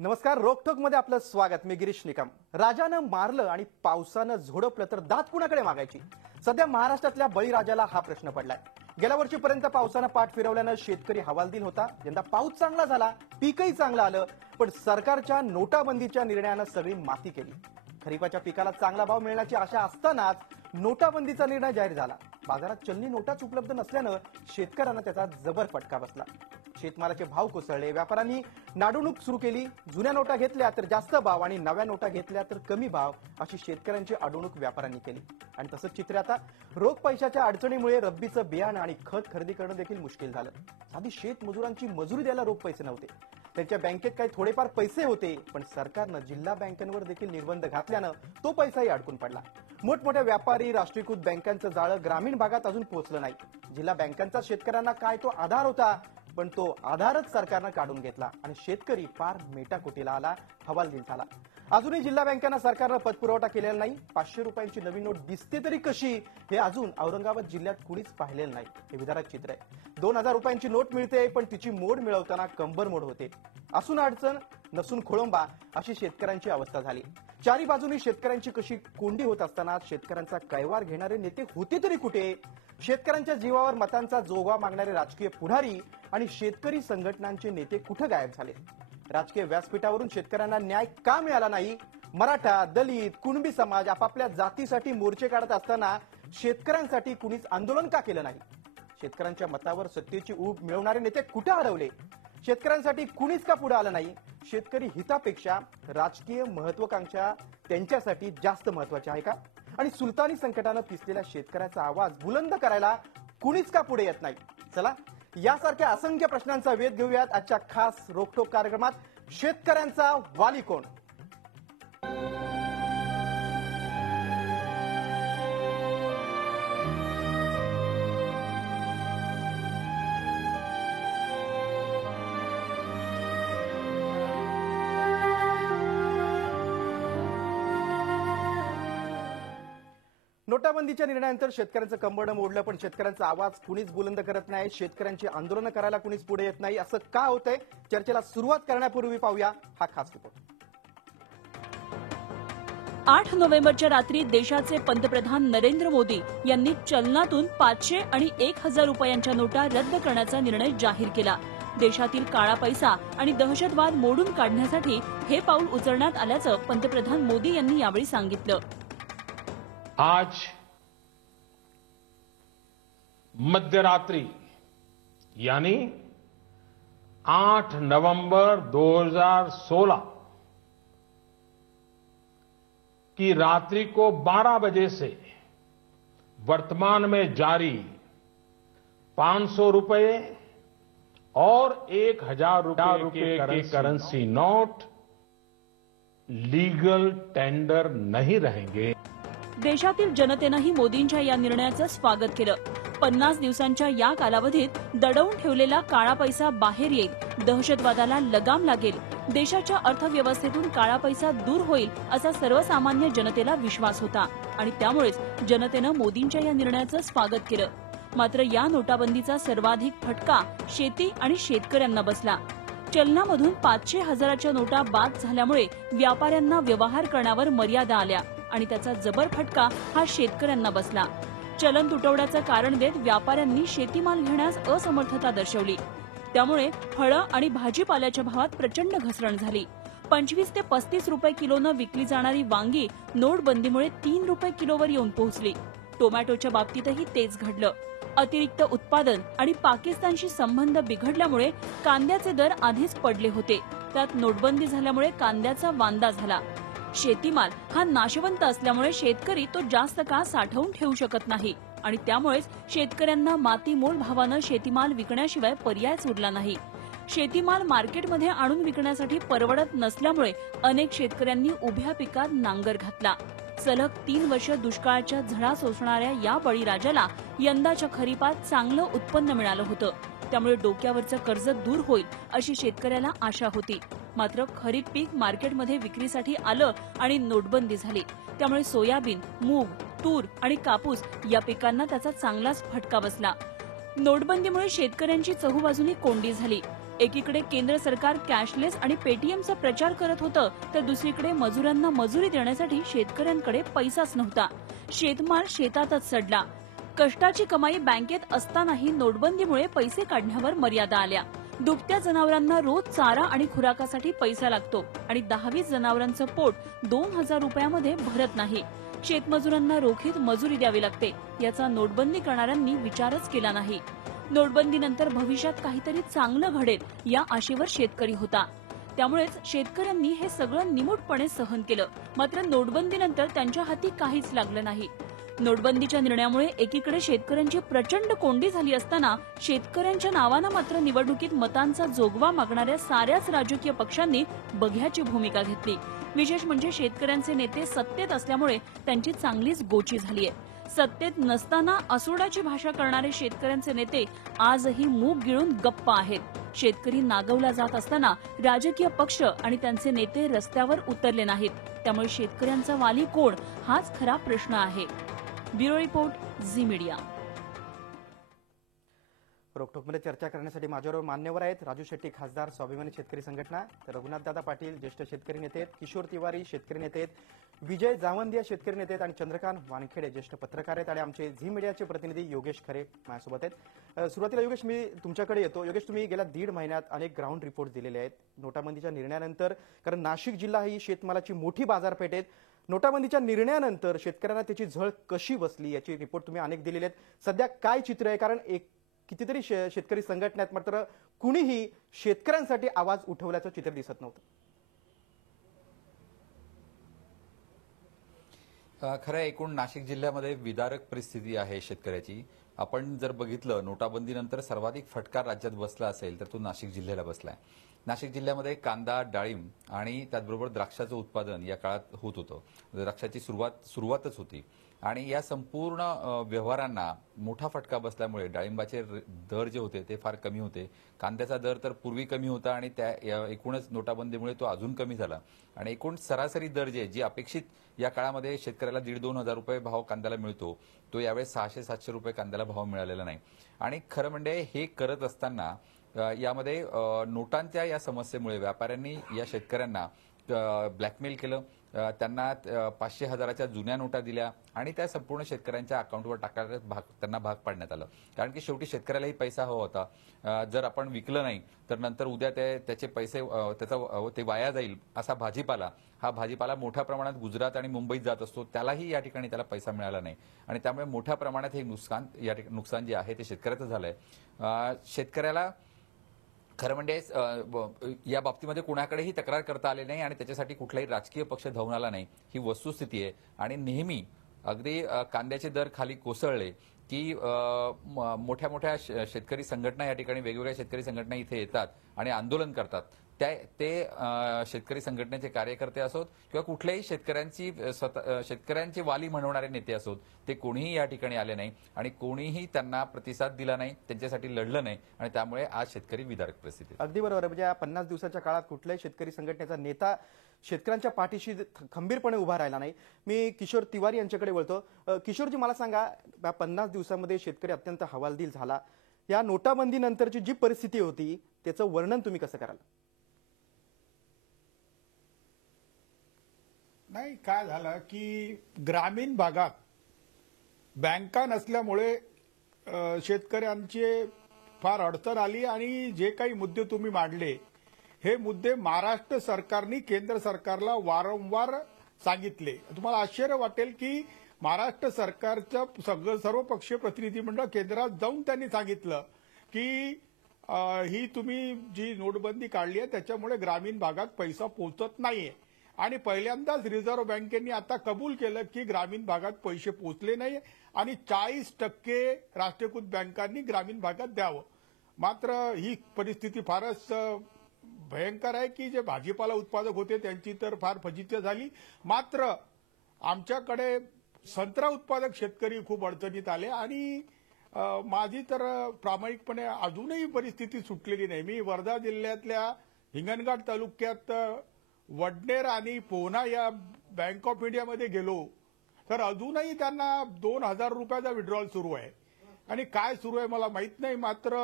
नमस्कार, रोकठोक मध्ये आपलं स्वागत. मी गिरीश निकम. राजानं मारलं आणि पावसानं झोडपलं तर दात कुणाकडे मागायची? सध्या महाराष्ट्रातल्या बळीराजाला हा प्रश्न पडलाय. गेल्या वर्षीपर्यंत पावसानं पाठ फिरवल्यानं शेतकरी हवालदिल होता. यंदा पाऊस चांगला झाला, पीकही चांगलं आलं, पण सरकारच्या नोटाबंदीच्या निर्णयानं सगळी माती केली. खरीपाच्या पिकाला चांगला भाव मिळण्याची आशा असतानाच नोटाबंदीचा निर्णय जाहीर झाला. बाजारात चलनी नोटाच उपलब्ध नसल्यानं शेतकऱ्यांना त्याचा जबर फटका बसला. शेतमालाचे भाव कोसळले, व्यापाऱ्यांनी नाडवणूक सुरू केली. जुन्या नोटा घेतल्या तर जास्त भाव आणि नव्या नोटा घेतल्या तर कमी भाव, अशी शेतकऱ्यांची अडवणूक व्यापाऱ्यांनी केली. आणि तसंच चित्र आता रोख पैशाच्या अडचणीमुळे रब्बीचं बियाणं आणि खत खरेदी करणं देखील मुश्किल झालं. आधी शेतमजुरांची मजुरी द्यायला रोख पैसे नव्हते, त्यांच्या बँकेत काही थोडेफार पैसे होते, पण सरकारनं जिल्हा बँकांवर देखील निर्बंध घातल्यानं तो पैसाही अडकून पडला. मोठमोठ्या व्यापारी, राष्ट्रीयकृत बँकांचं जाळं ग्रामीण भागात अजून पोहोचलं नाही. जिल्हा बँकांचा शेतकऱ्यांना काय तो आधार होता, पण तो आधारच सरकारनं काढून घेतला आणि शेतकरी फार मेटाकुटीला आला, हवालदिल झाला. अजूनही जिल्हा बँकांना सरकारनं पतपुरवठा केलेला नाही. 500 रुपयांची नवीन नोट दिसते तरी कशी, हे अजून औरंगाबाद जिल्ह्यात कुणीच पाहिलेलं नाही. हे विदारक चित्र आहे. 2000 रुपयांची नोट मिळते, पण तिची मोड मिळवताना कंबर मोड होते. असून अडचण नसून खोळंबा, अशी शेतकऱ्यांची अवस्था झाली. चारी बाजूनी शेतकऱ्यांची कशी कोंडी होत असताना शेतकऱ्यांचा कैवार घेणारे नेते होते तरी कुठे? शेतकऱ्यांच्या जीवावर मतांचा जोगवा मागणारे राजकीय पुढारी आणि शेतकरी संघटनांचे नेते कुठे गायब झाले? राजकीय व्यासपीठावरून शेतकऱ्यांना न्याय का मिळाला नाही? मराठा, दलित, कुणबी समाज आपापल्या जातीसाठी मोर्चे काढत असताना शेतकऱ्यांसाठी कुणीच आंदोलन का केलं नाही? शेतकऱ्यांच्या मतावर सत्तेची ऊब मिळवणारे नेते कुठे हरवले? शेतकऱ्यांसाठी कुणीच का पुढे आलं नाही? शेतकरी हितापेक्षा राजकीय महत्वाकांक्षा त्यांच्यासाठी जास्त महत्वाची आहे का? आणि सुलतानी संकटानं पिसलेल्या शेतकऱ्याचा आवाज बुलंद करायला कुणीच का पुढे येत नाही? चला, यासारख्या असंख्य प्रश्नांचा वेध घेऊयात आजच्या खास रोकठोक कार्यक्रमात. शेतकऱ्यांचा वाली कोण? नोटाबंदीच्या निर्णयानंतर शेतकऱ्यांचं कंबरडं मोडलं, पण शेतकऱ्यांचा आवाज कुणीच बुलंद करत नाही. शेतकऱ्यांची आंदोलनं करायला कुणीच पुढे येत नाही. असं का होतंय? चर्चेला सुरुवात करण्यापूर्वी पाहूया हा खास रिपोर्ट. 8 नोव्हेंबरच्या रात्री देशाचे पंतप्रधान नरेंद्र मोदी यांनी चलनातून 500 आणि 1000 रुपयांच्या नोटा रद्द करण्याचा निर्णय जाहीर केला. देशातील काळा पैसा आणि दहशतवाद मोडून काढण्यासाठी हे पाऊल उचलण्यात आल्याचं पंतप्रधान मोदी यांनी यावेळी सांगितलं. आज मध्यरात्रि यानी 8 नवंबर 2016 की रात्रि को 12 बजे से वर्तमान में जारी 500 रुपए और 1000 रुपए के करेंसी नोट लीगल टेंडर नहीं रहेंगे. देशातील जनतेनंही मोदींच्या या निर्णयाचं स्वागत केलं. 50 दिवसांच्या या कालावधीत दडवून ठेवलेला काळा पैसा बाहेर येईल, दहशतवादाला लगाम लागेल, देशाच्या अर्थव्यवस्थेतून काळा पैसा दूर होईल असा सर्वसामान्य जनतेला विश्वास होता आणि त्यामुळेच जनतेनं मोदींच्या या निर्णयाचं स्वागत केलं. मात्र या नोटाबंदीचा सर्वाधिक फटका शेती आणि शेतकऱ्यांना बसला. चलनामधून 500 हजाराच्या नोटा बाद झाल्यामुळे व्यापाऱ्यांना व्यवहार करण्यावर मर्यादा आल्या आणि त्याचा जबर फटका हा शेतकऱ्यांना बसला. चलन तुटवड्याचं कारण देत व्यापाऱ्यांनी शेतीमाल घेण्यास असमर्थता दर्शवली. त्यामुळे फळं आणि भाजीपाल्याच्या भावात प्रचंड घसरण झाली. 25 ते 35 रुपये किलोनं विकली जाणारी वांगी नोटबंदीमुळे 3 रुपये किलोवर येऊन पोहोचली. टोमॅटोच्या बाबतीतही तेच घडलं. अतिरिक्त उत्पादन आणि पाकिस्तानशी संबंध बिघडल्यामुळे कांद्याचे दर आधीच पडले होते. त्यात नोटबंदी झाल्यामुळे कांद्याचा वांदा झाला. शेतीमाल हा नाशवंत असल्यामुळे शेतकरी तो जास्त काळ साठवून ठेवू शकत नाही आणि त्यामुळेच शेतकऱ्यांना मातीमोल भावानं शेतीमाल विकण्याशिवाय पर्यायच उरला नाही. शेतीमाल मार्केटमध्ये आणून विकण्यासाठी परवडत नसल्यामुळे अनेक शेतकऱ्यांनी उभ्या पिकात नांगर घातला. सलग 3 वर्ष दुष्काळाच्या झळा सोसणाऱ्या या बळीराजाला यंदाच्या खरीपात चांगलं उत्पन्न मिळालं होतं. त्यामुळे डोक्यावरचं कर्ज दूर होईल अशी शेतकऱ्याला आशा होती. मात्र खरीप पीक मार्केटमध्ये विक्रीसाठी आलं आणि नोटबंदी झाली. त्यामुळे सोयाबीन, मूग, तूर आणि कापूस या पिकांना त्याचा चांगलाच फटका बसला. नोटबंदीमुळे शेतकऱ्यांची चहूबाजूनी कोंडी झाली. एकीकडे केंद्र सरकार कॅशलेस आणि पेटीएमचा प्रचार करत होतं, तर दुसरीकडे मजुरांना मजुरी देण्यासाठी शेतकऱ्यांकडे पैसाच नव्हता. शेतमाल शेतातच सडला. कष्टाची कमाई बँकेत असतानाही नोटबंदीमुळे पैसे काढण्यावर मर्यादा आल्या. दुभत्या जनावरांना रोज चारा आणि खुराकासाठी पैसा लागतो आणि 10-20 जनावरांचं पोट 2,000 रुपयामध्ये भरत नाही. शेतमजुरांना रोखीत मजुरी द्यावी लागते. याचा नोटबंदी करणाऱ्यांनी विचारच केला नाही. नोटबंदीनंतर भविष्यात काहीतरी चांगलं घडेल या आशेवर शेतकरी होता. त्यामुळेच शेतकऱ्यांनी हे सगळं निमूटपणे सहन केलं. मात्र नोटबंदीनंतर त्यांच्या हाती काहीच लागलं नाही. नोटबंदीच्या निर्णयामुळे एकीकडे शेतकऱ्यांची प्रचंड कोंडी झाली असताना शेतकऱ्यांच्या नावानं मात्र निवडणुकीत मतांचा जोगवा मागणाऱ्या साऱ्याच राजकीय पक्षांनी बघ्याची भूमिका घेतली. विशेष म्हणजे शेतकऱ्यांचे नेते सत्तेत असल्यामुळे त्यांची चांगलीच गोची झालीय. सत्तेत नसताना असोडाची भाषा करणारे शेतकऱ्यांचे नेते आजही मूग गिळून गप्प आहेत. शेतकरी नागवला जात असताना राजकीय पक्ष आणि त्यांचे नेते रस्त्यावर उतरले नाहीत. त्यामुळे शेतकऱ्यांचा वाली कोण हाच खरा प्रश्न आहे. Bureau report, Zee Media. रोखोकमध्ये चर्चा करण्यासाठी माझ्याबरोबर मान्यवर आहेत राजू शेट्टी, खासदार, स्वाभिमानी शेतकरी संघटना, तर रघुनाथदादा पाटील, ज्येष्ठ शेतकरी नेते आहेत, किशोर तिवारी, शेतकरी नेते आहेत, विजय जावंदिया, शेतकरी नेते आहेत, आणि चंद्रकांत वानखेडे, ज्येष्ठ पत्रकार आहेत, आणि आमचे झी मीडियाचे प्रतिनिधी योगेश खरे माझ्यासोबत आहेत. सुरुवातीला योगेश, मी तुमच्याकडे येतो. योगेश, तुम्ही गेल्या 1.5 महिन्यात अनेक ग्राउंड रिपोर्ट दिलेले आहेत नोटाबंदीच्या निर्णयानंतर, कारण नाशिक जिल्हा ही शेतमालाची मोठी बाजारपेठ आहे. नोटाबंदीच्या निर्णयानंतर शेतकऱ्यांना त्याची झळ कशी बसली याची रिपोर्ट तुम्ही अनेक दिलेले आहेत. सध्या काय चित्र आहे? कारण कितीतरी शेतकरी संघटना आहेत, मात्र कुणीही शेतकऱ्यांसाठी आवाज उठवल्याचं चित्र दिसत नव्हतं. खरं एकूण नाशिक जिल्ह्यामध्ये विदारक परिस्थिती आहे शेतकऱ्याची. आपण जर बघितलं, नोटाबंदीनंतर सर्वाधिक फटका राज्यात बसला असेल तर तो नाशिक जिल्ह्याला बसलाय. नाशिक जिल्ह्यामध्ये कांदा, डाळिंब आणि त्याचबरोबर द्राक्षाचं उत्पादन या काळात होत होतं. द्राक्षाची सुरुवातच होती आणि या संपूर्ण व्यवहारांना मोठा फटका बसल्यामुळे डाळिंबाचे दर जे होते ते फार कमी होते. कांद्याचा दर तर पूर्वी कमी होता आणि त्या एकूणच नोटाबंदीमुळे तो अजून कमी झाला आणि एकूण सरासरी दर जी अपेक्षित या काळामध्ये शेतकऱ्याला 1,500-2,000 हजार रुपये भाव कांद्याला मिळतो, तो यावेळेस 600-700 रुपये कांद्याला भाव मिळालेला नाही. आणि खरं म्हणजे हे करत असताना यामध्ये नोटांच्या या समस्येमुळे व्यापाऱ्यांनी या शेतकऱ्यांना ब्लॅकमेल केलं. त्यांना 500,000च्या जुन्या नोटा दिल्या आणि त्या संपूर्ण शेतकऱ्यांच्या अकाउंटवर टाकायला त्यांना भाग पाडण्यात आलं. कारण की शेवटी शेतकऱ्यालाही पैसा हवा होता. जर आपण विकलं नाही तर नंतर उद्या त्याचे पैसे ते वाया जाईल. असा भाजीपाला मोठ्या प्रमाणात गुजरात आणि मुंबईत जात असतो, त्यालाही या ठिकाणी त्याला पैसा मिळाला नाही आणि त्यामुळे मोठ्या प्रमाणात हे नुकसान जे आहे ते शेतकऱ्याचं झालंय. शेतकऱ्याला खरं म्हणजे या बाबतीमध्ये कुणाकडेही तक्रार करता आली नाही आणि त्याच्यासाठी कुठलाही राजकीय पक्ष धावून आला नाही, ही वस्तुस्थिती आहे. आणि नेहमी अगदी कांद्याचे दर खाली कोसळले की मोठ्या मोठ्या शेतकरी संघटना या ठिकाणी, वेगवेगळ्या शेतकरी संघटना इथे येतात आणि आंदोलन करतात. ते शेतकरी संघटनेचे कार्यकर्ते असोत किंवा कुठल्याही शेतकऱ्यांचे वाली म्हणवणारे नेते असोत, ते कोणीही या ठिकाणी आले नाही आणि कोणीही त्यांना प्रतिसाद दिला नाही, त्यांच्यासाठी लढलं नाही आणि त्यामुळे आज शेतकरी विदारक परिस्थिती. अगदी बरोबर. म्हणजे या 50 दिवसाच्या काळात कुठल्याही शेतकरी संघटनेचा नेता शेतकऱ्यांच्या पाठीशी खंबीरपणे उभा राहिला नाही. मी किशोर तिवारी यांच्याकडे वळतो. किशोरजी, मला सांगा, या 50 दिवसामध्ये शेतकरी अत्यंत हवालदिल झाला. या नोटाबंदीनंतरची जी परिस्थिती होती त्याचं वर्णन तुम्ही कसं कराल? नाही, काय झालं की ग्रामीण भागात बँका नसल्यामुळे शेतकऱ्यांचे फार अडचण आली आणि जे काही मुद्दे तुम्ही मांडले, हे मुद्दे महाराष्ट्र सरकारने केंद्र सरकारला वारंवार सांगितले. तुम्हाला आश्चर्य वाटेल की महाराष्ट्र सरकारचं सर्वपक्षीय प्रतिनिधिमंडळ केंद्रात जाऊन त्यांनी सांगितलं की ही तुम्ही जी नोटबंदी काढली आहे त्याच्यामुळे ग्रामीण भागात पैसा पोहोचत नाहीये. आणि पहिल्यांदाच रिझर्व्ह बँकेने आता कबूल केलं की ग्रामीण भागात पैसे पोहोचले नाही आणि 40% राष्ट्रीयकृत बँकांनी ग्रामीण भागात द्यावं. मात्र ही परिस्थिती फारच भयंकर आहे की जे भाजीपाला उत्पादक होते त्यांची तर फार फजिती झाली. मात्र आमच्याकडे संत्रा उत्पादक शेतकरी खूप अडचणीत आले आणि माझी तर प्रामाणिकपणे अजूनही परिस्थिती सुटलेली नाही. मी वर्धा जिल्ह्यातल्या हिंगणघाट तालुक्यात वडनेर आणि पोहना या बँक ऑफ इंडियामध्ये गेलो तर अजूनही त्यांना 2,000 रुपयाचा विड्रॉल सुरू आहे आणि काय सुरू आहे मला माहित नाही. मात्र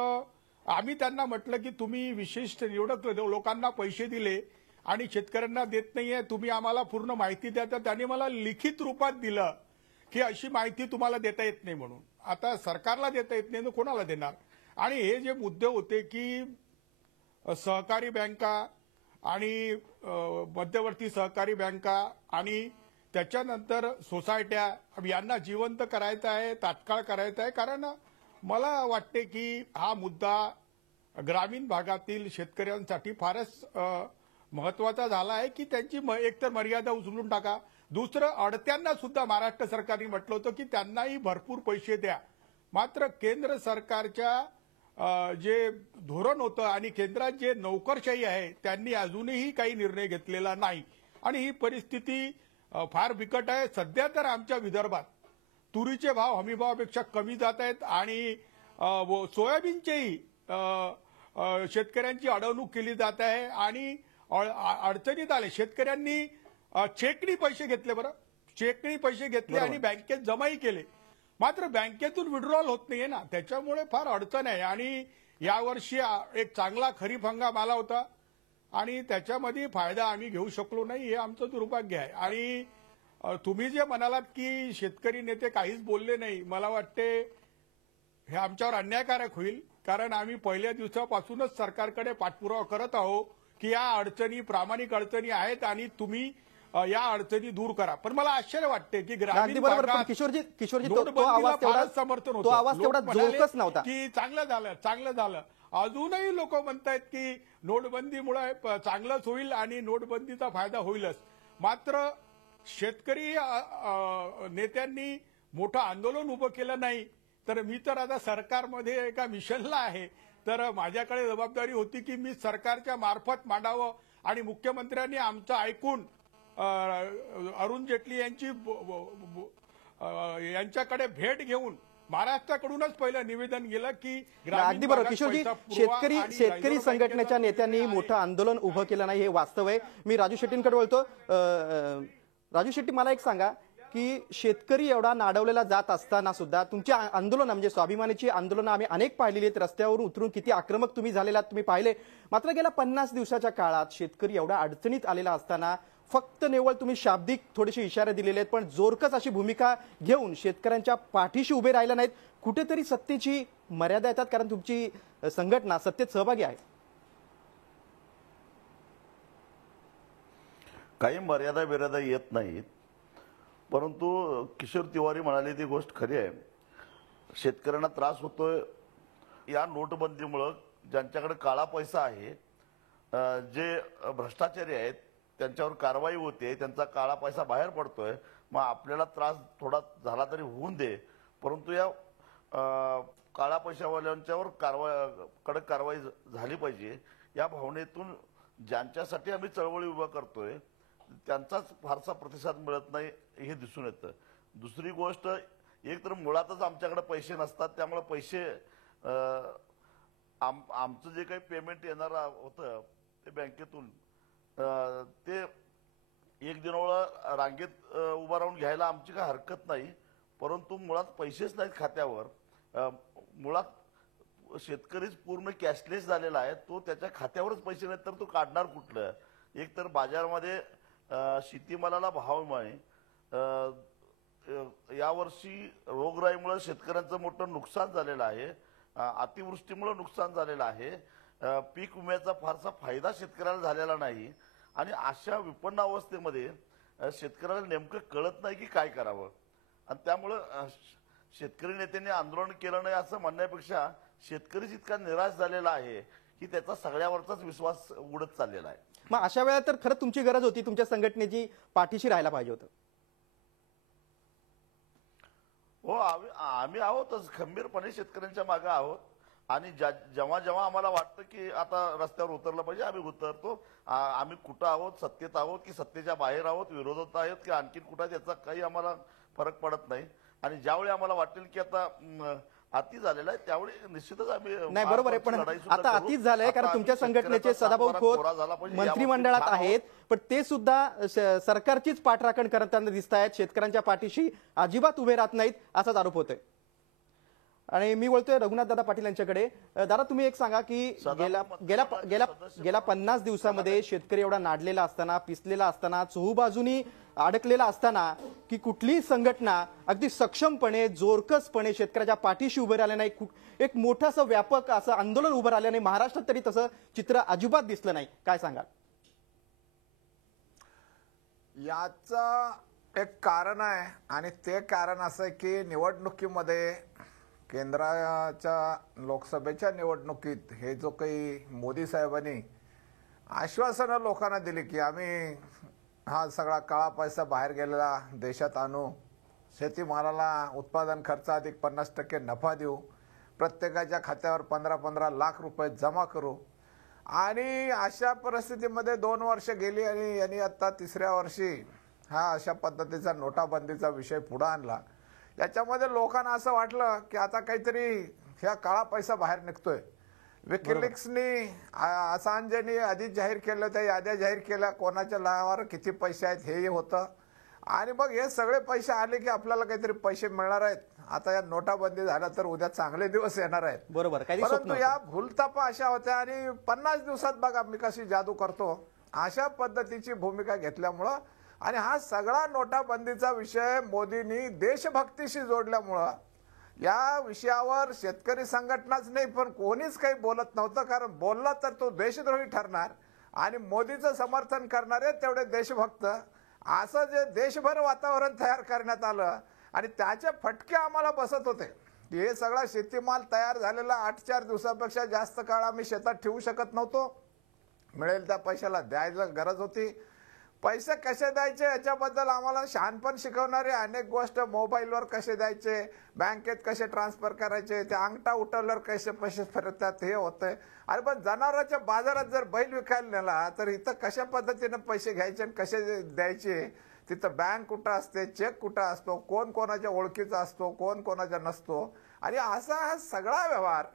आम्ही त्यांना म्हटलं की तुम्ही विशिष्ट निवडक लोकांना पैसे दिले आणि शेतकऱ्यांना देत नाहीये, तुम्ही आम्हाला पूर्ण माहिती द्या. तर त्यांनी मला लिखित रूपात दिलं की अशी माहिती तुम्हाला देता येत नाही म्हणून. आता सरकारला देता येत नाही तर कोणाला देणार? आणि हे जे मुद्दे होते की सहकारी बँका आणि मध्यवर्ती सहकारी बँका आणि त्याच्यानंतर सोसायट्या यांना जिवंत करायचं आहे, तात्काळ करायचं आहे. कारण मला वाटते की हा मुद्दा ग्रामीण भागातील शेतकऱ्यांसाठी फारच महत्वाचा झाला आहे की त्यांची एकतर मर्यादा उचलून टाका. दुसरं, अडत्यांना सुद्धा महाराष्ट्र सरकारने म्हटलं होतं की त्यांनाही भरपूर पैसे द्या. मात्र केंद्र सरकारच्या जे धोरण होतं आणि केंद्रात जे नोकरशाही आहे त्यांनी अजूनही काही निर्णय घेतलेला नाही आणि ही परिस्थिती फार बिकट आहे. सध्या तर आमच्या विदर्भात तुरीचे भाव हमीभावापेक्षा कमी जात आहेत आणि सोयाबीनचेही शेतकऱ्यांची अडवणूक केली जात आहे आणि अडचणीत आले. शेतकऱ्यांनी चेकनी पैसे घेतले, बरं चेकनी पैसे घेतले आणि बँकेत जमाही केले, मात्र बँकेतून विड्रॉल होत नाहीये ना, त्याच्यामुळे फार अडचण आहे. आणि यावर्षी एक चांगला खरीप हंगाम आला होता आणि त्याच्यामध्ये फायदा आम्ही घेऊ शकलो नाही, हे आमचं दुर्भाग्य आहे. आणि तुम्ही जे म्हणालात की शेतकरी नेते काहीच बोलले नाही, मला वाटते हे आमच्यावर अन्यायकारक होईल. कारण आम्ही पहिल्या दिवसापासूनच सरकारकडे पाठपुरावा करत आहोत की या अडचणी प्रामाणिक अडचणी आहेत आणि तुम्ही या अडचणी दूर करा. पण मला आश्चर्य वाटते की ग्रामीण भागात किशोरजी नोटबंदीला फारच समर्थन होतं. तो आवाज तेवढा लोक म्हणाले जोरकस नव्हता की चांगलं झालं. अजूनही लोक म्हणतायत की नोटबंदीमुळे चांगलंच होईल आणि नोटबंदीचा फायदा होईलच. मात्र शेतकरी नेत्यांनी मोठं आंदोलन उभं केलं नाही. तर मी तर आता सरकारमध्ये एका मिशनला आहे, तर माझ्याकडे जबाबदारी होती की मी सरकारच्या मार्फत मांडावं आणि मुख्यमंत्र्यांनी आमचं ऐकून अरुण जेटली यांच्याकडे भेट घेऊन महाराष्ट्राकडूनच पहिलं निवेदन गेलं की अगदी बरोबर किशोरजी, शेतकरी संघटनेच्या नेत्यांनी मोठं आंदोलन उभं केलं नाही, हे वास्तव आहे. मी राजू शेट्टींकडे बोलतो. राजू शेट्टी, मला एक सांगा की शेतकरी एवढा नाडवलेला जात असताना सुद्धा तुमची आंदोलन म्हणजे स्वाभिमानीची आंदोलनं आम्ही अनेक पाहिलेली आहेत, रस्त्यावरून उतरून किती आक्रमक तुम्ही झालेला तुम्ही पाहिले. मात्र गेल्या 50 दिवसाच्या काळात शेतकरी एवढा अडचणीत आलेला असताना फक्त निव्वळ तुम्ही शाब्दिक थोडेसे इशारे दिलेले आहेत, पण जोरकस अशी भूमिका घेऊन शेतकऱ्यांच्या पाठीशी उभे राहिला नाहीत. कुठेतरी सत्तेची मर्यादा येतात, कारण तुमची संघटना सत्तेत सहभागी आहे. काही मर्यादा येत नाहीत, परंतु किशोर तिवारी म्हणाले ती गोष्ट खरी आहे. शेतकऱ्यांना त्रास होतोय या नोटबंदीमुळं. ज्यांच्याकडे काळा पैसा आहे, जे भ्रष्टाचारी आहेत, त्यांच्यावर कारवाई होते, त्यांचा काळा पैसा बाहेर पडतोय. मग आपल्याला त्रास थोडा झाला तरी होऊन दे, परंतु या काळा पैशावाल्यांच्यावर कडक कारवाई झाली पाहिजे. या भावनेतून ज्यांच्यासाठी आम्ही चळवळी उभा करतोय त्यांचाच फारसा प्रतिसाद मिळत नाही, हे दिसून येतं. दुसरी गोष्ट, एक तर मुळातच आमच्याकडे पैसे नसतात, त्यामुळे पैसे आमचं जे काही पेमेंट येणार होतं ते बँकेतून ते एक दिनवळ रांगेत उभा राहून घ्यायला आमची काय हरकत नाही, परंतु मुळात पैसेच नाहीत खात्यावर. मुळात शेतकरीच पूर्ण कॅशलेस झालेला आहे. तो त्याच्या खात्यावरच पैसे नाहीत तर तो काढणार कुठलं? एक तर बाजारामध्ये शेतीमालाला भाव नाही. यावर्षी रोगराईमुळे शेतकऱ्यांचं मोठं नुकसान झालेलं आहे, अतिवृष्टीमुळे नुकसान झालेलं आहे. पीक विम्याचा फारसा फायदा शेतकऱ्याला झालेला नाही आणि अशा विपन्न अवस्थेमध्ये शेतकऱ्याला नेमकं कळत नाही की काय करावं. आणि त्यामुळं शेतकरी नेत्यांनी आंदोलन केलं नाही असं म्हणण्यापेक्षा शेतकरीच इतका निराश झालेला आहे की त्याचा सगळ्यावरचाच विश्वास उडत चाललेला आहे. मग अशा वेळा तर खरंच तुमची गरज होती, तुमच्या संघटनेची पाठीशी राहायला पाहिजे होतं. हो, आम्ही आहोतच, खंबीरपणे शेतकऱ्यांच्या मागे आहोत. आणि जेव्हा जेव्हा आम्हाला वाटतं की आता रस्त्यावर उतरलं पाहिजे आम्ही उतरतो. आम्ही कुठं आहोत, सत्तेत आहोत की सत्तेच्या बाहेर आहोत, विरोधात आहोत की आणखी कुठं, याचा काही आम्हाला फरक पडत नाही. आणि ज्यावेळी आम्हाला वाटेल की आता अति झालेला आहे त्यावेळी निश्चितच आम्ही नाही, बरोबर आहे. पण आता अतिच झालंय, कारण तुमच्या संघटनेचे सदाभाऊ खोत मंत्रिमंडळात आहेत, पण ते सुद्धा सरकारचीच पाठराखण करताना दिसत आहेत, शेतकऱ्यांच्या पाठीशी अजिबात उभे राहत नाहीत असाच आरोप होतोय. आणि मी बोलतोय रघुनाथ दादा पाटील यांच्याकडे. दादा तुम्ही एक सांगा की गेल्या गेल्या गेल्या गेल्या 50 दिवसामध्ये शेतकरी एवढा नाडलेला असताना, पिसलेला असताना, चोहूबाजूनी अडकलेला असताना की कुठलीही संघटना अगदी सक्षमपणे, जोरकसपणे शेतकऱ्याच्या पाठीशी उभे राहिल्या नाही, एक मोठं असं व्यापक असं आंदोलन उभं राहिलं नाही. महाराष्ट्रात तरी तसं चित्र अजिबात दिसलं नाही. काय सांगाल? याचं एक कारण आहे आणि ते कारण असं आहे की निवडणुकीमध्ये केंद्राच्या लोकसभेच्या निवडणुकीत हे जो काही मोदी साहेबांनी आश्वासनं लोकांना दिली की आम्ही हा सगळा काळा पैसा बाहेर गेलेला देशात आणू, शेतीमालाला उत्पादन खर्च अधिक 50% नफा देऊ, प्रत्येकाच्या खात्यावर 15-15 लाख रुपये जमा करू, आणि अशा परिस्थितीमध्ये 2 वर्ष गेली आणि यांनी आता 3ऱ्या वर्षी हा अशा पद्धतीचा नोटाबंदीचा विषय पुढे आणला. याच्यामध्ये लोकांना असं वाटलं की आता काहीतरी ह्या काळा पैसा बाहेर निघतोय. विकिलिक्सनी, असांजेनी आधीच जाहीर केलं, त्या याद्या जाहीर केल्या, कोणाच्या नावावर किती पैसे आहेत हे होतं. आणि मग हे सगळे पैसे आले की आपल्याला काहीतरी पैसे मिळणार आहेत. आता या नोटाबंदी झाल्या तर उद्या चांगले दिवस येणार आहेत. बरोबर. परंतु या भूलतापा अशा होत्या आणि 50 दिवसात बघा मी कशी जादू करतो, अशा पद्धतीची भूमिका घेतल्यामुळं आणि हा सगळा नोटाबंदीचा विषय मोदींनी देशभक्तीशी जोडल्यामुळं या विषयावर शेतकरी संघटनाच नाही पण कोणीच काही बोलत नव्हतं. कारण बोलला तर तो देशद्रोही ठरणार आणि मोदीचं समर्थन करणारे तेवढे देशभक्त, असं जे देशभर वातावरण तयार करण्यात आलं आणि त्याचे फटके आम्हाला बसत होते. हे सगळा शेतीमाल तयार झालेला 8-4 दिवसापेक्षा जास्त काळ आम्ही शेतात ठेवू शकत नव्हतो. मिळेल त्या पैशाला द्यायला गरज होती. पैसे कसे द्यायचे याच्याबद्दल आम्हाला शहाणपण शिकवणारे अनेक गोष्ट, मोबाईलवर कसे द्यायचे, बँकेत कसे ट्रान्सफर करायचे, ते अंगठा उठवल्यावर कसे पैसे फिरतात हे होतंय. अरे पण जनावरांच्या बाजारात जर बैल विकायला नेला तर इथं कशा पद्धतीने पैसे घ्यायचे आणि कसे द्यायचे, तिथं बँक कुठं असते, चेक कुठं असतो, कोण कोणाच्या ओळखीचा असतो, कोण कोणाचा नसतो, आणि असा हा सगळा व्यवहार.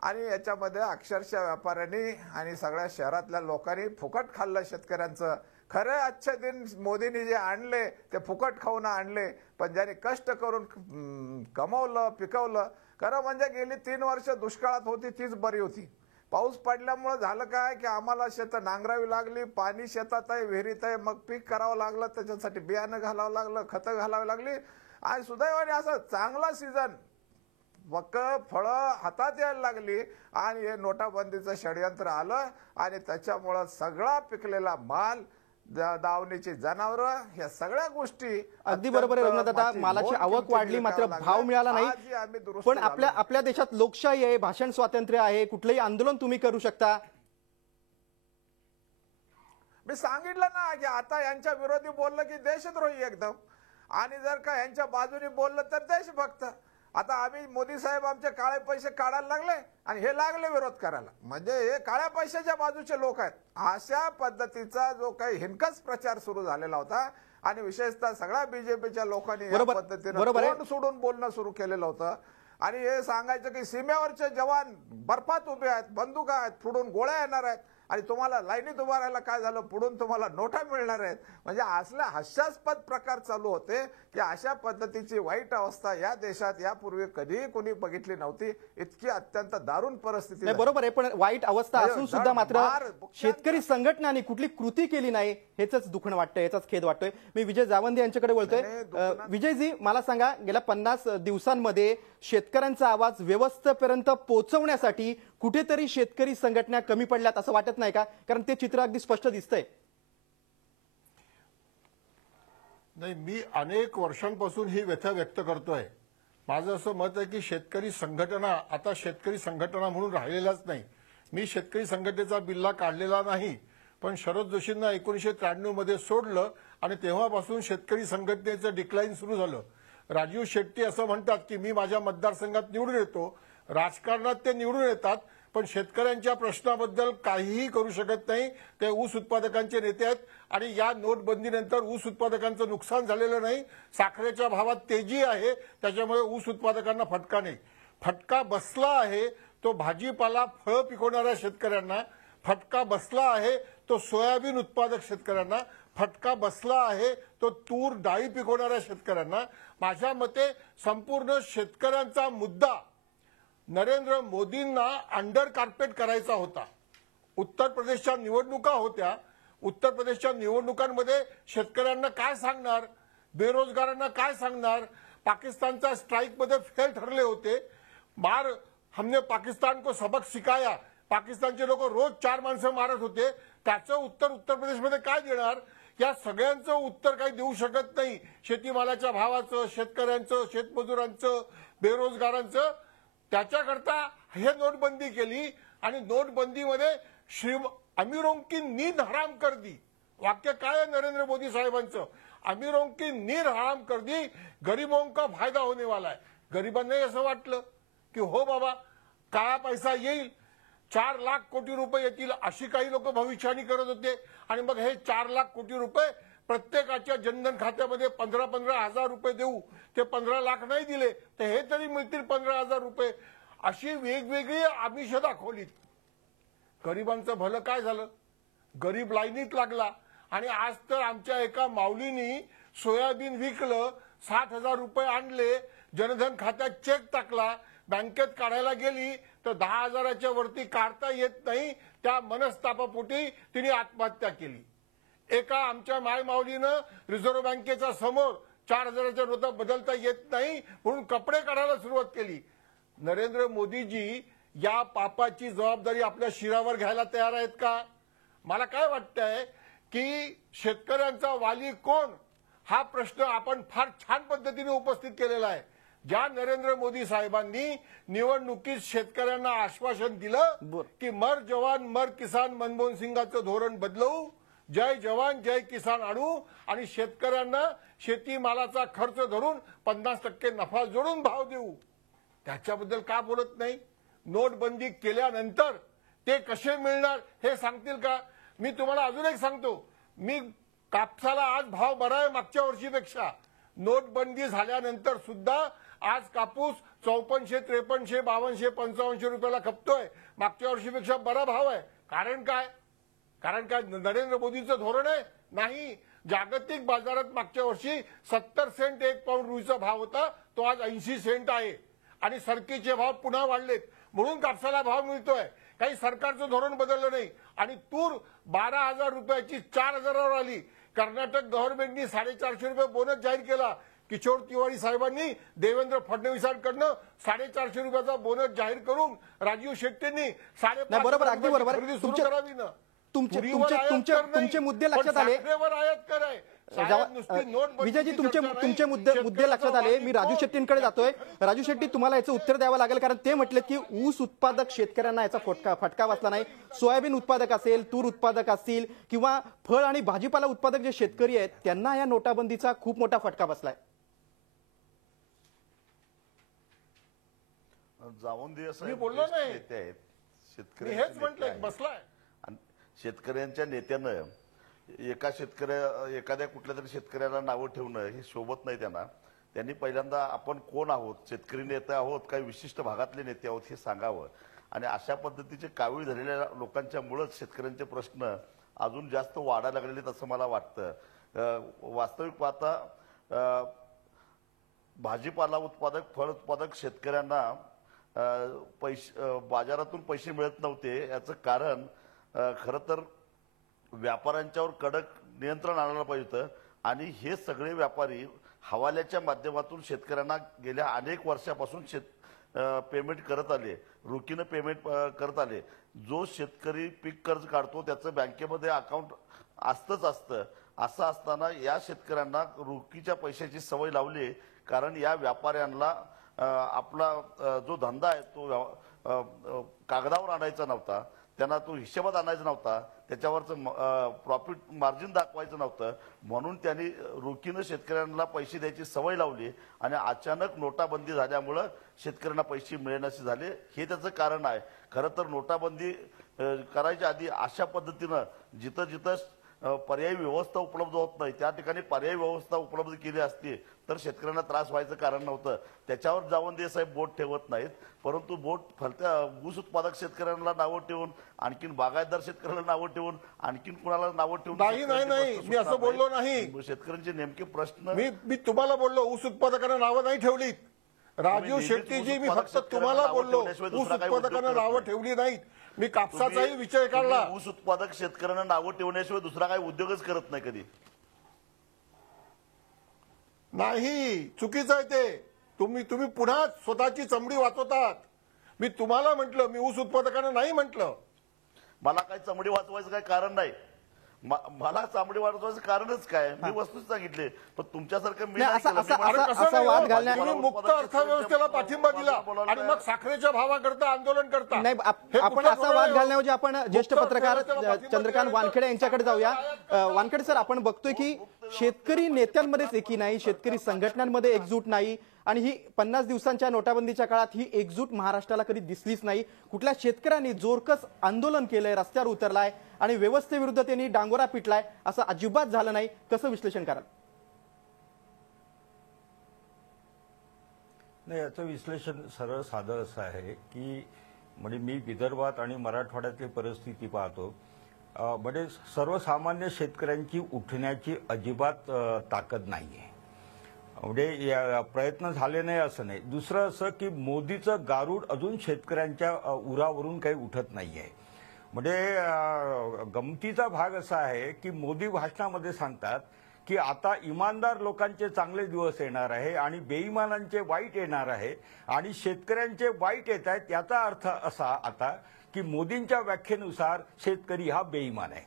आणि याच्यामध्ये अक्षरशः व्यापाऱ्यांनी आणि सगळ्या शहरातल्या लोकांनी फुकट खाल्लं शेतकऱ्यांचं. खरे आजचे दिन मोदींनी जे आणले ते फुकट खाऊन आणले, पण ज्यांनी कष्ट करून कमवलं, पिकवलं, खरं म्हणजे गेली 3 वर्ष दुष्काळात होती तीच बरी होती. पाऊस पडल्यामुळे झालं काय की आम्हाला शेतं नांगरावी लागली, पाणी शेतात आहे, विहिरीत आहे, मग पीक करावं लागलं, त्याच्यासाठी बियाणं घालावं लागलं, खतं घालावी लागली, आणि सुदैवाने असं चांगला सीझन मग फळं हातात यायला लागली आणि हे नोटाबंदीचं षडयंत्र आलं आणि त्याच्यामुळं सगळा पिकलेला माल, दावणीची जनावरं, ह्या सगळ्या गोष्टी अगदी बरोबर आहे रघुनाथदादा. मालाची आवक वाढली मात्र भाव मिळाला नाही. पण आपल्या देशात लोकशाही आहे, भाषण स्वातंत्र्य आहे, कुठलंही आंदोलन तुम्ही करू शकता. मी सांगितलं ना की आता यांच्या विरोधी बोललं की देशद्रोही एकदम, आणि जर का यांच्या बाजूने बोललं तर देशभक्त. आता आम्ही मोदी साहेब आमचे काळे पैसे काढायला लागले आणि हे लागले विरोध करायला, म्हणजे हे काळ्या पैशाच्या बाजूचे लोक आहेत. अशा पद्धतीचा जो काही हिणकस प्रचार सुरू झालेला होता आणि विशेषतः सगळ्या बीजेपीच्या लोकांनी या पद्धतीने तोंड सोडून बोलणं सुरू केलेलं होतं. आणि हे सांगायचं की सीमेवरचे जवान बर्फात उभे आहेत, बंदुका आहेत, पुढून गोळ्या येणार आहेत आणि तुम्हाला लाईनीत उभा राहायला काय झालं, पुढून तुम्हाला नोटा मिळणार आहेत. म्हणजे असले हास्यास्पद प्रकार चालू होते की अशा पद्धतीची वाईट अवस्था या देशात यापूर्वी कधीही कोणी बघितली नव्हती. इतकी अत्यंत दारुण परिस्थिती. बरोबर आहे, पण वाईट अवस्था असून सुद्धा मात्र शेतकरी संघटनांनी कुठली कृती केली नाही, हेच दुखणं वाटतंय, याचाच खेद वाटतोय. मी विजय जावंदे यांच्याकडे बोलतोय. विजयजी, मला सांगा, गेल्या 50 दिवसांमध्ये शेतकऱ्यांचा आवाज व्यवस्थेपर्यंत पोहोचवण्यासाठी कुठेतरी शेतकरी संघटना कमी पडल्यात असं वाटत नाही का? कारण ते चित्र अगदी स्पष्ट दिसतंय. नाही, मी अनेक वर्षांपासून ही व्यथा व्यक्त करतोय. माझं असं मत आहे की शेतकरी संघटना आता शेतकरी संघटना म्हणून राहिलेलाच नाही. मी शेतकरी संघटनेचा बिल्ला काढलेला नाही, पण शरद जोशींना 1993 मध्ये सोडलं आणि तेव्हापासून शेतकरी संघटनेचं डिक्लाइन सुरू झालं. राजीव शेट्टी असं म्हणतात की मी माझ्या मतदारसंघात निवडून येतो. राजकारणात ते निवडून येतात पण शेतकऱ्यांच्या प्रश्नाबद्दल काहीही करू शकत नाही. ते ऊस उत्पादकांचे नेते आहेत आणि या नोटबंदीनंतर ऊस उत्पादकांचं नुकसान झालेलं नाही. साखरेच्या भावात तेजी आहे, त्याच्यामुळे ऊस उत्पादकांना फटका नाही. फटका बसला आहे तो भाजीपाला फळं पिकवणाऱ्या शेतकऱ्यांना, फटका बसला आहे तो सोयाबीन उत्पादक शेतकऱ्यांना, फटका बसला आहे तो तूर डाळी पिकवणाऱ्या शेतकऱ्यांना. माझ्या मते संपूर्ण शेतकऱ्यांचा मुद्दा नरेंद्र मोदींना अंडर कार्पेट करायचा होता. उत्तर प्रदेशच्या निवडणुका होत्या. उत्तर प्रदेशच्या निवडणुकांमध्ये शेतकऱ्यांना काय सांगणार, बेरोजगारांना काय सांगणार, पाकिस्तानचा स्ट्राईक मध्ये फेल ठरले होते. हमने पाकिस्तान को सबक सिखाया, पाकिस्तानचे लोक रोज 4 माणसं मारत होते. त्याचं उत्तर उत्तर प्रदेशमध्ये काय देणार? या सगळ्यांचं उत्तर काही देऊ शकत नाही. शेतीमालाच्या भावाचं, शेतकऱ्यांचं, शेतमजुरांचं, बेरोजगारांचं. त्याच्याकरता हे नोटबंदी केली आणि नोटबंदीमध्ये अमीरों की नींद हराम कर दी. वाक्य काय आहे नरेंद्र मोदी साहेबांचं? अमीरों की नींद हराम कर दी, गरीबों का फायदा होने वाला है. गरिबांनाही असं वाटलं की हो बाबा काळा पैसा येईल, 4 लाख कोटी रुपये येतील अशी काही लोक भविष्यवाणी करत होते. आणि मग हे 4 लाख कोटी रुपये प्रत्येकाच्या जनधन खात्यामध्ये 15-15 हजार रुपये देऊ. ते 15 लाख नाही दिले तर हे तरी मिळतील 15 हजार रुपये. अशी वेगवेगळी आमिष दाखवलीत. गरिबांचं भलं काय झालं? गरीब लाईनीत लागला. आणि आज तर आमच्या एका माऊलीनी सोयाबीन विकलं, 60,000 रुपये आणले, जनधन खात्यात चेक टाकला, बँकेत काढायला गेली तर 10,000च्या वरती काढता येत नाही. त्या मनस्तापापोटी तिने आत्महत्या केली. एका आमच्या मायमाऊलीनं रिझर्व्ह बँकेच्या समोर 4,000च्या नोटा बदलता येत नाही म्हणून कपडे काढायला सुरुवात केली. नरेंद्र मोदीजी या पापाची जबाबदारी आपल्या शिरावर घ्यायला तयार आहेत का? मला काय वाटतंय की शेतकऱ्यांचा वाली कोण हा प्रश्न आपण फार छान पद्धतीने उपस्थित केलेला आहे. ज्या नरेंद्र मोदी साहेबांनी निवडणुकीत शेतकऱ्यांना आश्वासन दिलं की मर जवान मर किसान मनमोहन सिंगाचं धोरण बदलवू, जय जवान जय किसान आणू आणि शेतकऱ्यांना शेतीमालाचा खर्च धरून 50% नफा जोडून भाव देऊ. त्याच्याबद्दल का बोलत नाही? नोटबंदी केल्यानंतर ते कसे मिळणार हे सांगतील का? मी तुम्हाला अजून एक सांगतो, मी कापसाला आज भाव बरा आहे मागच्या वर्षीपेक्षा. नोटबंदी झाल्यानंतर सुद्धा आज कापूस 5400, 5300, 5200, 5500 रुपयाला खपतोय. मागच्या वर्षीपेक्षा बरा भाव आहे. कारण काय? कारण काय नरेंद्र मोदींचं धोरण आहे? नाही. जागतिक बाजारात मागच्या वर्षी 70 सेंट 1 पाऊंड रुईचा भाव होता, तो आज 80 सेंट आहे. आणि सरकीचे भाव पुन्हा वाढलेत म्हणून कापसाला भाव मिळतोय. काही सरकारचं धोरण बदललं नाही. आणि तूर 12,000 रुपयाची 4,000वर आली. कर्नाटक गव्हर्नमेंटनी 450 रुपये बोनस जाहीर केला. किशोर तिवारी साहेबांनी देवेंद्र फडणवीसांकडनं 450 रुपयाचा बोनस जाहीर करून राजीव शेट्टींनी 5.5 बरोबर, अगदी बरोबर. खरेदी सुरू करावी ना. तुमचे मुद्दे लक्षात आले. आयात कराय विजयजी, तुमचे मुद्दे लक्षात आले. मी राजू शेट्टींकडे जातोय. राजू शेट्टी, तुम्हाला याचं उत्तर द्यावं लागेल कारण ते म्हटले की ऊस उत्पादक शेतकऱ्यांना याचा फटका बसला नाही. सोयाबीन उत्पादक असेल, तूर उत्पादक असतील किंवा फळ आणि भाजीपाला उत्पादक जे शेतकरी आहेत त्यांना या नोटाबंदीचा खूप मोठा फटका बसलाय. जावंदे मी बोललो नाही. नेते आहेत, शेतकरी हेच म्हटलंय बसलाय. शेतकऱ्यांच्या नेत्यानं एखाद्या कुठल्या तरी शेतकऱ्याला नावं ठेवणं हे शोभत नाही त्यांना. त्यांनी पहिल्यांदा आपण कोण आहोत, शेतकरी नेते आहोत काही विशिष्ट भागातले नेते आहोत हे सांगावं. आणि अशा पद्धतीचे कावीळ झालेल्या लोकांच्या मुळेच शेतकऱ्यांचे प्रश्न अजून जास्त वाढायला लागलेले असं मला वाटतं. वास्तविक पाहता भाजीपाला उत्पादक, फळ उत्पादक शेतकऱ्यांना बाजारातून पैसे मिळत नव्हते. याचं कारण खरं तर व्यापाऱ्यांच्यावर कडक नियंत्रण आणायला पाहिजे होतं. आणि हे सगळे व्यापारी हवाल्याच्या माध्यमातून शेतकऱ्यांना गेल्या अनेक वर्षापासून पेमेंट करत आले, रोखीनं पेमेंट करत आले. जो शेतकरी पीक कर्ज काढतो त्याचं बँकेमध्ये अकाउंट असतं. असं असताना या शेतकऱ्यांना रोखीच्या पैशाची सवय लावली. कारण या व्यापाऱ्यांना आपला जो धंदा आहे तो कागदावर आणायचा नव्हता, त्यांना तो हिशेबात आणायचा नव्हता, त्याच्यावरचं प्रॉफिट मार्जिन दाखवायचं नव्हतं. म्हणून त्यांनी रोखीनं शेतकऱ्यांना पैसे द्यायची सवय लावली. आणि अचानक नोटाबंदी झाल्यामुळं शेतकऱ्यांना पैसे मिळेनासे झाले. हे त्याचं कारण आहे. खरं तर नोटाबंदी करायच्या आधी अशा पद्धतीनं जिथं जिथं पर्यायी व्यवस्था उपलब्ध होत नाही त्या ठिकाणी पर्यायी व्यवस्था उपलब्ध केली असती तर शेतकऱ्यांना त्रास व्हायचं कारण नव्हतं. त्याच्यावर जावंदे साहेब बोट ठेवत नाहीत. परंतु बोट फलत्या ऊस उत्पादक शेतकऱ्यांना नावं ठेवून, आणखीन बागायतदार शेतकऱ्यांना नावं ठेवून, आणखीन कुणाला नावं ठेवून नाही, मी असं बोललो नाही. शेतकऱ्यांचे नेमके प्रश्न मी तुम्हाला बोललो ऊस उत्पादकांना नावं नाही ठेवलीत. राजीव नेहमीच शेट्टीजी, मी ऊस फक्त उत्पादक तुम्हाला शेतकऱ्यांना बोललो, नावं ठेवण्याशिवाय ऊस दुसरा काही उद्योग उत्पादकांना करत नावं नाही. ठेवली नाहीत. मी कापसाचाही विषय काढला. तुम्ही ऊस उत्पादक शेतकऱ्यांना नावं ठेवण्याशिवाय दुसरा काही उद्योगच करत नाही कधी. नाही, चुकीचं आहे ते. तुम्ही पुन्हा स्वतःची चमडी वाचवतात. मी तुम्हाला म्हटलं, मी ऊस उत्पादकांना नाही म्हटलं. मला काही चमडी वाचवायचं काही कारण नाही. मला चामडी वाढवायचं कारणच काय, मी वस्तूच सांगितले. पण तुमच्यासारखं मी नाही, नाही असा- केलं. मी असा- म्हणतो, असा- असा वाद घालण्या- तुम्ही मुक्त अर्थव्यवस्थेला पाठिंबा दिला आणि मग साखरेच्या भावाकरता आंदोलन करता. नाही हे आपण कुठलं असा धोरण वाद आहे हो? घालण्याऐवजी आपण ज्येष्ठ मुक्त पत्रकार अर्थव्यवस्थेला पाठिंबा चंद्रकांत दिल्यानंतर वानखेडे यांच्याकडे जाऊया. वानखेडे सर, आपण बघतोय की शेतकरी नेत्यांमध्येच एकी नाही, शेतकरी संघटनांमध्ये एकजूट नाही आणि ही 50 दिवसांच्या नोटाबंदीच्या काळात ही एकजूट महाराष्ट्राला कधी दिसलीच नाही. कुठल्या शेतकऱ्यांनी जोरकस आंदोलन केलंय, रस्त्यावर उतरलाय आणि व्यवस्थेविरुद्ध त्यांनी डांगोरा पिटलाय असं अजिबात झालं नाही. कसं विश्लेषण कराल? नाही, याचं विश्लेषण सरळ साधं असं आहे की म्हणजे मी विदर्भात आणि मराठवाड्यातली परिस्थिती पाहतो. म्हणजे सर्वसामान्य शेतकऱ्यांची उठण्याची अजिबात ताकद नाही आहे. म्हणजे प्रयत्न झाले नाही असं नाही. दुसरं असं की मोदीचं गारूड अजून शेतकऱ्यांच्या उरावरून काही उठत नाही आहे. म्हणजे गमतीचा भाग असा आहे की मोदी भाषणामध्ये सांगतात की आता इमानदार लोकांचे चांगले दिवस येणार आहे आणि बेईमानांचे वाईट येणार आहे आणि शेतकऱ्यांचे वाईट येत आहेत. याचा अर्थ असा आता की मोदींच्या व्याख्येनुसार शेतकरी हा बेईमान आहे.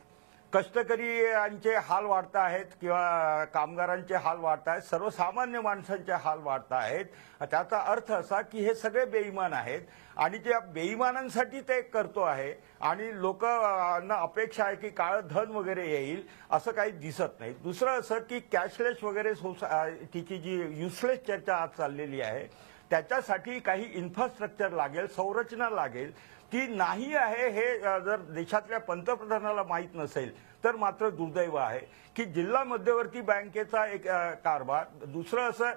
कष्टकरीयांचे हाल वाढत आहेत किंवा कामगारांचे हाल वाढत आहेत, सर्वसामान्य माणसांचे हाल वाढत आहेत. त्याचा अर्थ असा की हे सगळे बेईमान आहेत आणि त्या बेईमानांसाठी ते करतो आहे आणि लोकांना अपेक्षा आहे की काळं धन वगैरे येईल, असं काही दिसत नाही. दुसरं असं की कॅशलेस वगैरे सोसायटीची जी युजलेस चर्चा आज चाललेली आहे त्याच्यासाठी काही इन्फ्रास्ट्रक्चर लागेल, संरचना लागेल, ती नाही आहे. हे जर देशातल्या पंतप्रधानाला माहीत नसेल तर मात्र दुर्दैव आहे की जिल्हा मध्यवर्ती बँकेचा एक कारभार. दुसरं असं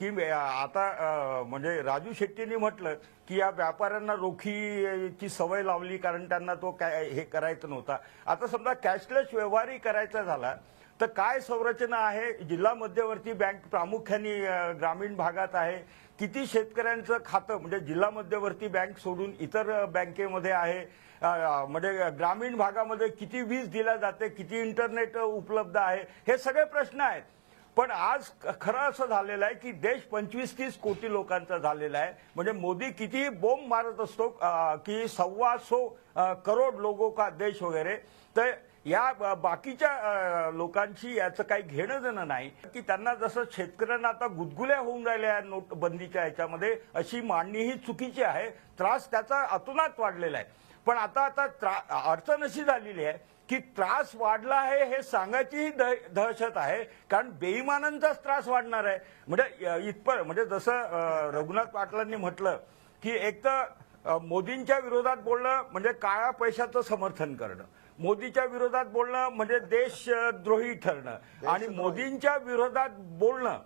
की आता म्हणजे राजू शेट्टींनी म्हटलं की या व्यापाऱ्यांना रोखीची सवय लावली कारण त्यांना तो हे करायचं नव्हता. आता समजा कॅशलेस व्यवहारही करायचा झाला तर काय संरचना आहे? जिल्हा मध्यवर्ती बँक प्रामुख्याने ग्रामीण भागात आहे. किती शेतकऱ्यांचं खातं म्हणजे जिल्हा मध्यवर्ती बँक सोडून इतर बँकेमध्ये आहे? म्हणजे ग्रामीण भागामध्ये किती वीज दिल्या जाते, किती इंटरनेट उपलब्ध आहे, हे सगळे प्रश्न आहेत. पण आज खरं असं झालेलं आहे की देश 25-30 कोटी लोकांचा झालेला आहे. म्हणजे मोदी किती बोंब मारत असतो की 125 करोड लोगों का देश वगैरे, तर या बाकीच्या लोकांशी याचं काही घेणं देणं नाही की त्यांना जसं शेतकऱ्यांना आता गुदगुल्या होऊन राहिल्या नोटबंदीच्या याच्यामध्ये, अशी मांडणी ही चुकीची आहे. त्रास त्याचा अतोनात वाढलेला आहे. पण आता अडचण अशी झालेली आहे की त्रास वाढला आहे हे सांगायचीही दहशत आहे कारण बेईमानांचाच त्रास वाढणार आहे. म्हणजे इथपर म्हणजे जसं रघुनाथ पाटलांनी म्हटलं की एक तर मोदींच्या विरोधात बोलणं म्हणजे काळ्या पैशाचं समर्थन करणं, मोदीच्या विरोधात बोलणं म्हणजे देशद्रोही ठरणं आणि मोदींच्या विरोधात बोलणं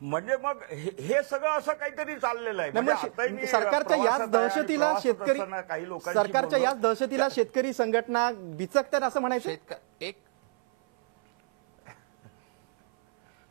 म्हणजे मग हे सगळं असं काहीतरी चाललेलं आहे. म्हणजे सरकारच्या याच दहशतीला शेतकरी काही लोक सरकारच्या याच दहशतीला शेतकरी संघटना बिचकतात असं म्हणायचं.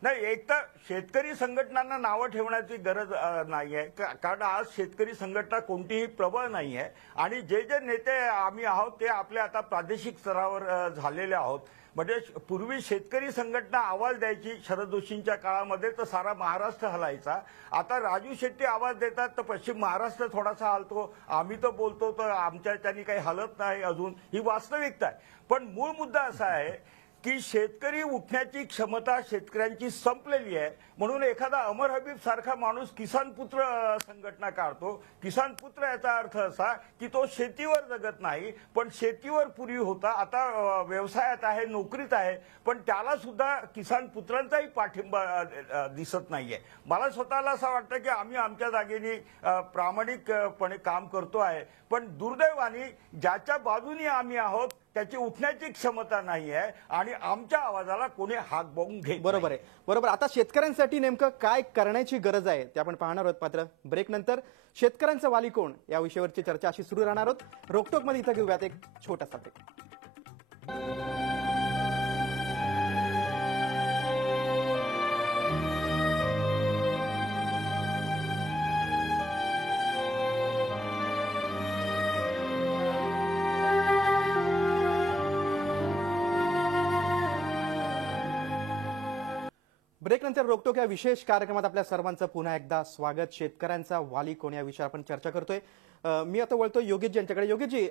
नाही, एक तर शेतकरी संघटनांना नावं ठेवण्याची गरज नाहीये कारण आज शेतकरी संघटना कोणतीही प्रबळ नाहीये आणि जे जे नेते आम्ही आहोत ते आपल्या आता प्रादेशिक स्तरावर झालेले आहोत. म्हणजे पूर्वी शेतकरी संघटना आवाज द्यायची शरद जोशींच्या काळामध्ये तर सारा महाराष्ट्र हलायचा. आता राजू शेट्टी आवाज देतात तर पश्चिम महाराष्ट्र थोडासा हलतो. आम्ही तर बोलतो तर आमच्या त्यांनी काही हलत नाही अजून. ही वास्तविकता आहे. पण मूळ मुद्दा असा आहे की शेतकरी उठण्याची क्षमता शेतकऱ्यांची संपलेली आहे. म्हणून एखादा अमर हबीब सारखा माणूस किसान पुत्र संघटना काढतो. किसान पुत्र याचा अर्थ असा की तो शेतीवर जगत नाही पण शेतीवर पूर्वी होता, आता व्यवसायात आहे, नोकरीत आहे, पण त्याला सुद्धा किसान पुत्रांचाही पाठिंबा दिसत नाहीये. मला स्वतःला असं वाटतं की आम्ही आमच्या जागेने प्रामाणिकपणे काम करतो आहे पण दुर्दैवाने ज्याच्या बाजूने आम्ही आहोत त्याची उठण्याची क्षमता नाही आहे आणि आमच्या आवाजाला कोणी हाक बावून घेत. बरोबर आहे, बरोबर. आता शेतकऱ्यांसाठी नेमकं काय करण्याची गरज आहे ते आपण पाहणार आहोत. मात्र ब्रेक नंतर शेतकऱ्यांचा वाली कोण या विषयावरची चर्चा अशी सुरू राहणार आहोत. रोकटोकमध्ये इथं घेऊयात एक छोटासा ब्रेक. ब्रेकनंतर रोकटोक या विशेष कार्यक्रमात आपल्या सर्वांचं पुन्हा एकदा स्वागत. शेतकऱ्यांचा वाली कोण या विषयावर आपण चर्चा करतोय. मी आता वळतो योगेश यांच्याकडे. योगेशजी,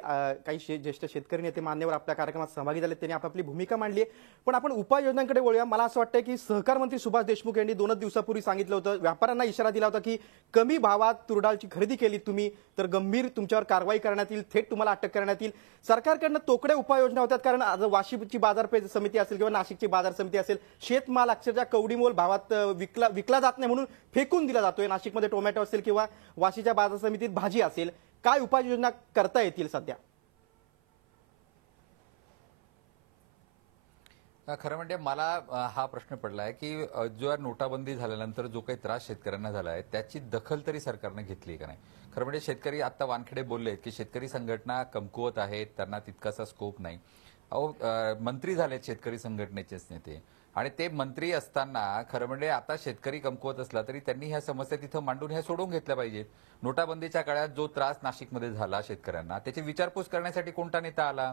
काही ज्येष्ठ शेतकरी नेते मान्यवर आपल्या कार्यक्रमात सहभागी झाले, त्यांनी आपापली भूमिका मांडली आहे. पण आपण उपाययोजनांकडे वळूया. मला असं वाटतं की सहकार मंत्री सुभाष देशमुख यांनी 2 दिवसापूर्वी सांगितलं होतं, व्यापाऱ्यांना इशारा दिला होता की कमी भावात तूर डाळची खरेदी केली तुम्ही तर गंभीर तुमच्यावर कारवाई करण्यात येईल, थेट तुम्हाला अटक करण्यात येईल. सरकारकडनं तोकड्या उपाययोजना होत्यात, कारण आज वाशीची बाजारपेठ समिती असेल किंवा नाशिकची बाजार समिती असेल, शेतमाल अक्षरशः कवडीमोल भावात विकला जात नाही म्हणून फेकून दिला जातोय. नाशिकमध्ये टोमॅटो असेल किंवा वाशीच्या बाजार समितीत भाजी असेल. काय उपाययोजना करता येतील सध्या? खरं म्हणजे मला हा प्रश्न पडलाय की जो नोटाबंदी झाल्यानंतर जो काही त्रास शेतकऱ्यांना झाला आहे त्याची दखल तरी सरकारने घेतली का नाही. खरं म्हणजे शेतकरी आता वानखेडे बोलले की शेतकरी संघटना कमकुवत आहेत, त्यांना तितकासा स्कोप नाही. मंत्री झालेत शेतकरी संघटनेचेच नेते, आणि ते मंत्री असताना खरं म्हणजे आता शेतकरी कमकुवत असला तरी त्यांनी ह्या समस्या तिथं मांडून ह्या सोडून घेतल्या पाहिजेत. नोटाबंदीच्या काळात जो त्रास नाशिकमध्ये झाला शेतकऱ्यांना, त्याची विचारपूस करण्यासाठी कोणता नेता आला,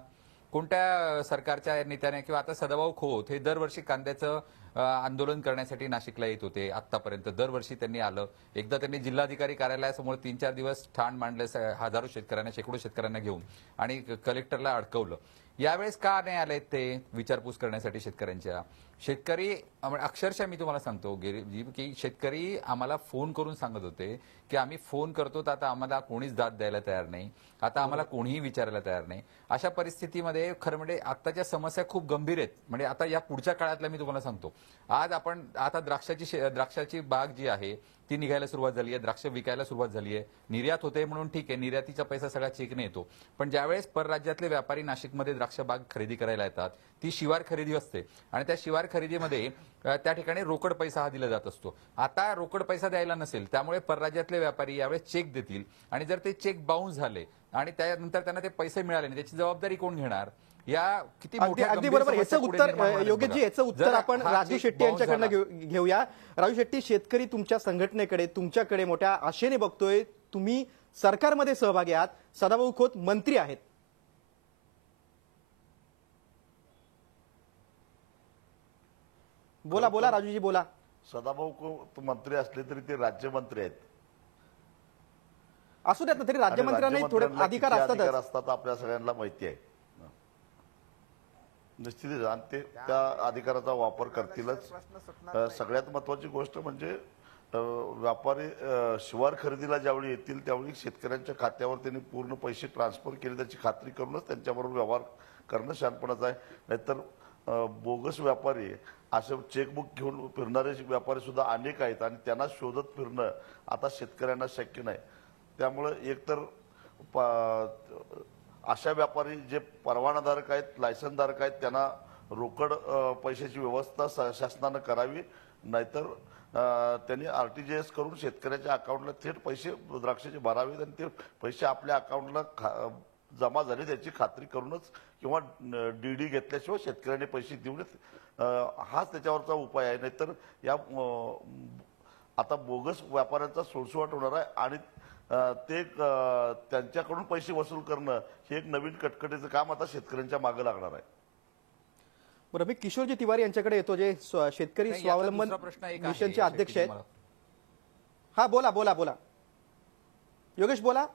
कोणत्या सरकारच्या नेत्याने, किंवा आता सदाभाऊ खोत हे दरवर्षी कांद्याचं आंदोलन करण्यासाठी नाशिकला येत होते. आतापर्यंत दरवर्षी त्यांनी आलं. एकदा त्यांनी जिल्हाधिकारी कार्यालयासमोर 3-4 दिवस ठाण मांडलं हजारो शेतकऱ्यांना, शेकडो शेतकऱ्यांना घेऊन, आणि कलेक्टरला अडकवलं. यावेळेस का नाही आले ते विचारपूस करण्यासाठी शेतकऱ्यांच्या? शेतकरी अक्षरशः मी तुम्हाला सांगतो की शेतकरी आम्हाला फोन करून सांगत होते की आम्ही फोन करतो तर आता आम्हाला कोणीच दाद द्यायला तयार नाही, आता आम्हाला कोणीही विचारायला तयार नाही. अशा परिस्थितीमध्ये खरं म्हणजे आताच्या समस्या खूप गंभीर आहेत. म्हणजे आता या पुढच्या काळातल्या मी तुम्हाला सांगतो, आज आपण आता द्राक्षाची बाग जी आहे ती निघायला सुरुवात झाली आहे, द्राक्ष विकायला सुरुवात झाली आहे. निर्यात होते म्हणून ठीक आहे, निर्यातीचा पैसा सगळा चेकने येतो. पण ज्यावेळेस परराज्यातले व्यापारी नाशिकमध्ये द्राक्ष बाग खरेदी करायला येतात, ती शिवार खरेदी असते, आणि त्या शिवार खरेदीमध्ये त्या ठिकाणी रोकड पैसा हा दिला जात असतो. आता रोकड पैसा द्यायला नसेल, त्यामुळे परराज्यातले व्यापारी यावेळेस चेक देतील, आणि जर ते चेक बाउन्स झाले आणि त्यानंतर त्यांना ते पैसे मिळाले नाही, त्याची जबाबदारी कोण घेणार? या किती अगदी बरोबर. याचं उत्तर योगेशजी, याचं उत्तर आपण राजू शेट्टी यांच्याकडनं घेऊया. राजू शेट्टी, शेतकरी तुमच्या संघटनेकडे, तुमच्याकडे मोठ्या आशेने बघतोय. तुम्ही सरकारमध्ये सहभागी आहात, सदाभाऊ खोत मंत्री आहेत. बोला राजूजी, बोला. सदाभाऊ खोत मंत्री असले तरी ते राज्यमंत्री आहेत. असू द्यात ना, तरी राज्यमंत्र्यांनाही थोडे अधिकार असतात आपल्या सगळ्यांना माहिती आहे निश्चितच, आणि ते त्या अधिकाराचा वापर करतीलच. सगळ्यात महत्वाची गोष्ट म्हणजे व्यापारी शिवार खरेदीला ज्यावेळी येतील त्यावेळी शेतकऱ्यांच्या खात्यावर त्यांनी पूर्ण पैसे ट्रान्सफर केले त्याची खात्री करूनच त्यांच्याबरोबर व्यवहार करणं शहाणपणाचं आहे. नाहीतर बोगस व्यापारी, असे चेकबुक घेऊन फिरणारे व्यापारी सुद्धा अनेक आहेत, आणि त्यांना शोधत फिरणं आता शेतकऱ्यांना शक्य नाही. त्यामुळे एकतर अशा व्यापारी जे परवानाधारक आहेत, लायसनधारक आहेत, त्यांना रोकड पैशाची व्यवस्था शासनानं करावी, नाहीतर त्यांनी RTGS करून शेतकऱ्याच्या अकाउंटला थेट पैसे द्राक्षाचे भरावेत, आणि ते पैसे आपल्या अकाउंटला जमा झाले त्याची खात्री करूनच, किंवा DD घेतल्याशिवाय शेतकऱ्यांनी पैसे देऊ नयेत. हाच त्याच्यावरचा उपाय आहे. नाहीतर या आता बोगस व्यापाऱ्यांचा सुळसुळाट होणार आहे, आणि ते त्यांच्याकडून पैसे वसूल करणं हे एक नवीन कटकटीचं काम आता शेतकऱ्यांच्या मागे लागणार आहे. बरं, मी किशोरजी तिवारी यांच्याकडे येतो, जे शेतकरी स्वावलंबन मिशनचे अध्यक्ष आहेत. हा, बोला योगेश, बोला.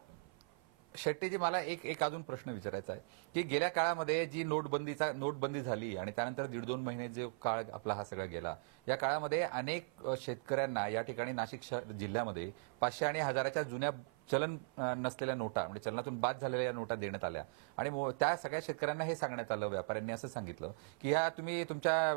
शेट्टीजी, मला एक अजून प्रश्न विचारायचा आहे की गेल्या काळामध्ये जी नोटबंदी झाली आणि त्यानंतर 1.5-2 महिने जो काळ आपला हा सगळा गेला, या काळामध्ये अनेक शेतकऱ्यांना या ठिकाणी नाशिक जिल्ह्यामध्ये 500 आणि 1000च्या जुन्या चलन नसलेल्या नोटा, म्हणजे चलनातून बाद झालेल्या नोटा देण्यात आल्या, आणि त्या सगळ्या शेतकऱ्यांना हे सांगण्यात आलं, व्यापाऱ्यांनी असं सांगितलं की ह्या तुम्ही तुमच्या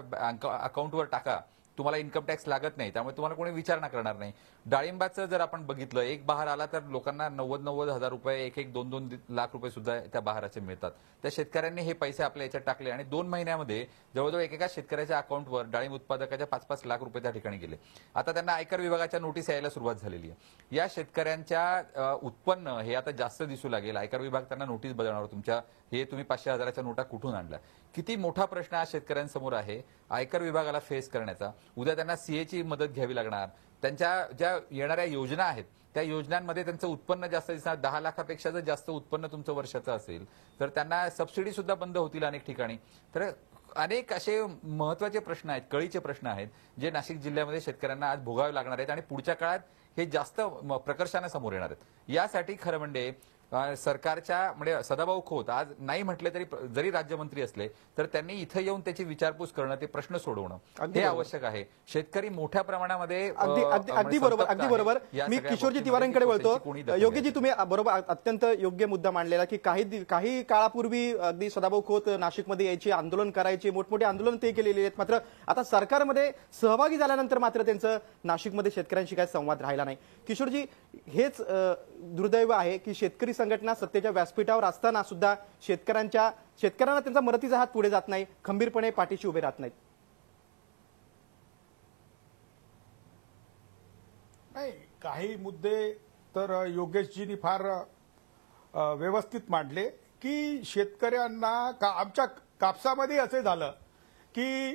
अकाउंटवर टाका, तुम्हाला इन्कम टॅक्स लागत नाही, त्यामुळे तुम्हाला कोणी विचारणा करणार नाही. डाळिंबाचं जर आपण बघितलं, एक बहार आला तर लोकांना 90 हजार रुपये, 1-2 लाख रुपये सुद्धा त्या बहाराचे मिळतात. त्या शेतकऱ्यांनी हे पैसे आपल्या याच्यात टाकले, आणि 2 महिन्यामध्ये जवळजवळ एकेका शेतकऱ्याच्या अकाउंटवर डाळिंब उत्पादकाच्या 5-5 लाख रुपये त्या ठिकाणी गेले. आता त्यांना आयकर विभागाच्या नोटीस यायला सुरुवात झालेली आहे. या शेतकऱ्यांच्या उत्पन्न हे आता जास्त दिसू लागेल. आयकर विभाग त्यांना नोटीस बजावणार, हे तुम्ही 500-1000च्या नोटा कुठून आणल्या. किती मोठा प्रश्न आज शेतकऱ्यांसमोर आहे आयकर विभागाला फेस करण्याचा. उद्या त्यांना CA ची मदत घ्यावी लागणार. त्यांच्या ज्या येणाऱ्या योजना आहेत त्या योजनांमध्ये त्यांचं उत्पन्न जास्त दिसणार. 10 लाखापेक्षा जर जास्त उत्पन्न तुमचं वर्षाचं असेल तर त्यांना सबसिडी सुद्धा बंद होतील अनेक ठिकाणी. तर अनेक असे महत्वाचे प्रश्न आहेत, कळीचे प्रश्न आहेत जे नाशिक जिल्ह्यामध्ये शेतकऱ्यांना आज भोगावे लागणार आहेत आणि पुढच्या काळात हे जास्त प्रकर्षाने समोर येणार आहेत. यासाठी खरं म्हणजे सरकारच्या म्हणजे सदाभाऊ खोत आज नाही म्हटले तरी जरी राज्यमंत्री असले तर त्यांनी इथं येऊन त्याची विचारपूस करणं, ते प्रश्न सोडवणं हे आवश्यक आहे. शेतकरी मोठ्या प्रमाणामध्ये अगदी बरोबर. मी किशोरजी तिवारींकडे बोलतो. योग्यजी, तुम्ही बरोबर अत्यंत योग्य मुद्दा मांडलेला की काही काळापूर्वी अगदी सदाभाऊ खोत नाशिकमध्ये यायची, आंदोलन करायची, मोठमोठे आंदोलन ते केलेले आहेत. मात्र आता सरकारमध्ये सहभागी झाल्यानंतर मात्र त्यांचं नाशिकमध्ये शेतकऱ्यांशी काही संवाद राहिला नाही. किशोरजी, हेच दुर्दैव आहे की शेतकरी संघटना सत्तेच्या व्यासपीठावर असताना सुद्धा शेतकऱ्यांना त्यांचा मदतीचा हात पुढे जात नाही, खंबीरपणे पाठीशी उभे राहत नाहीत. नाही, काही मुद्दे तर योगेशजींनी फार व्यवस्थित मांडले की शेतकऱ्यांना आमच्या कापसामध्ये असे झालं की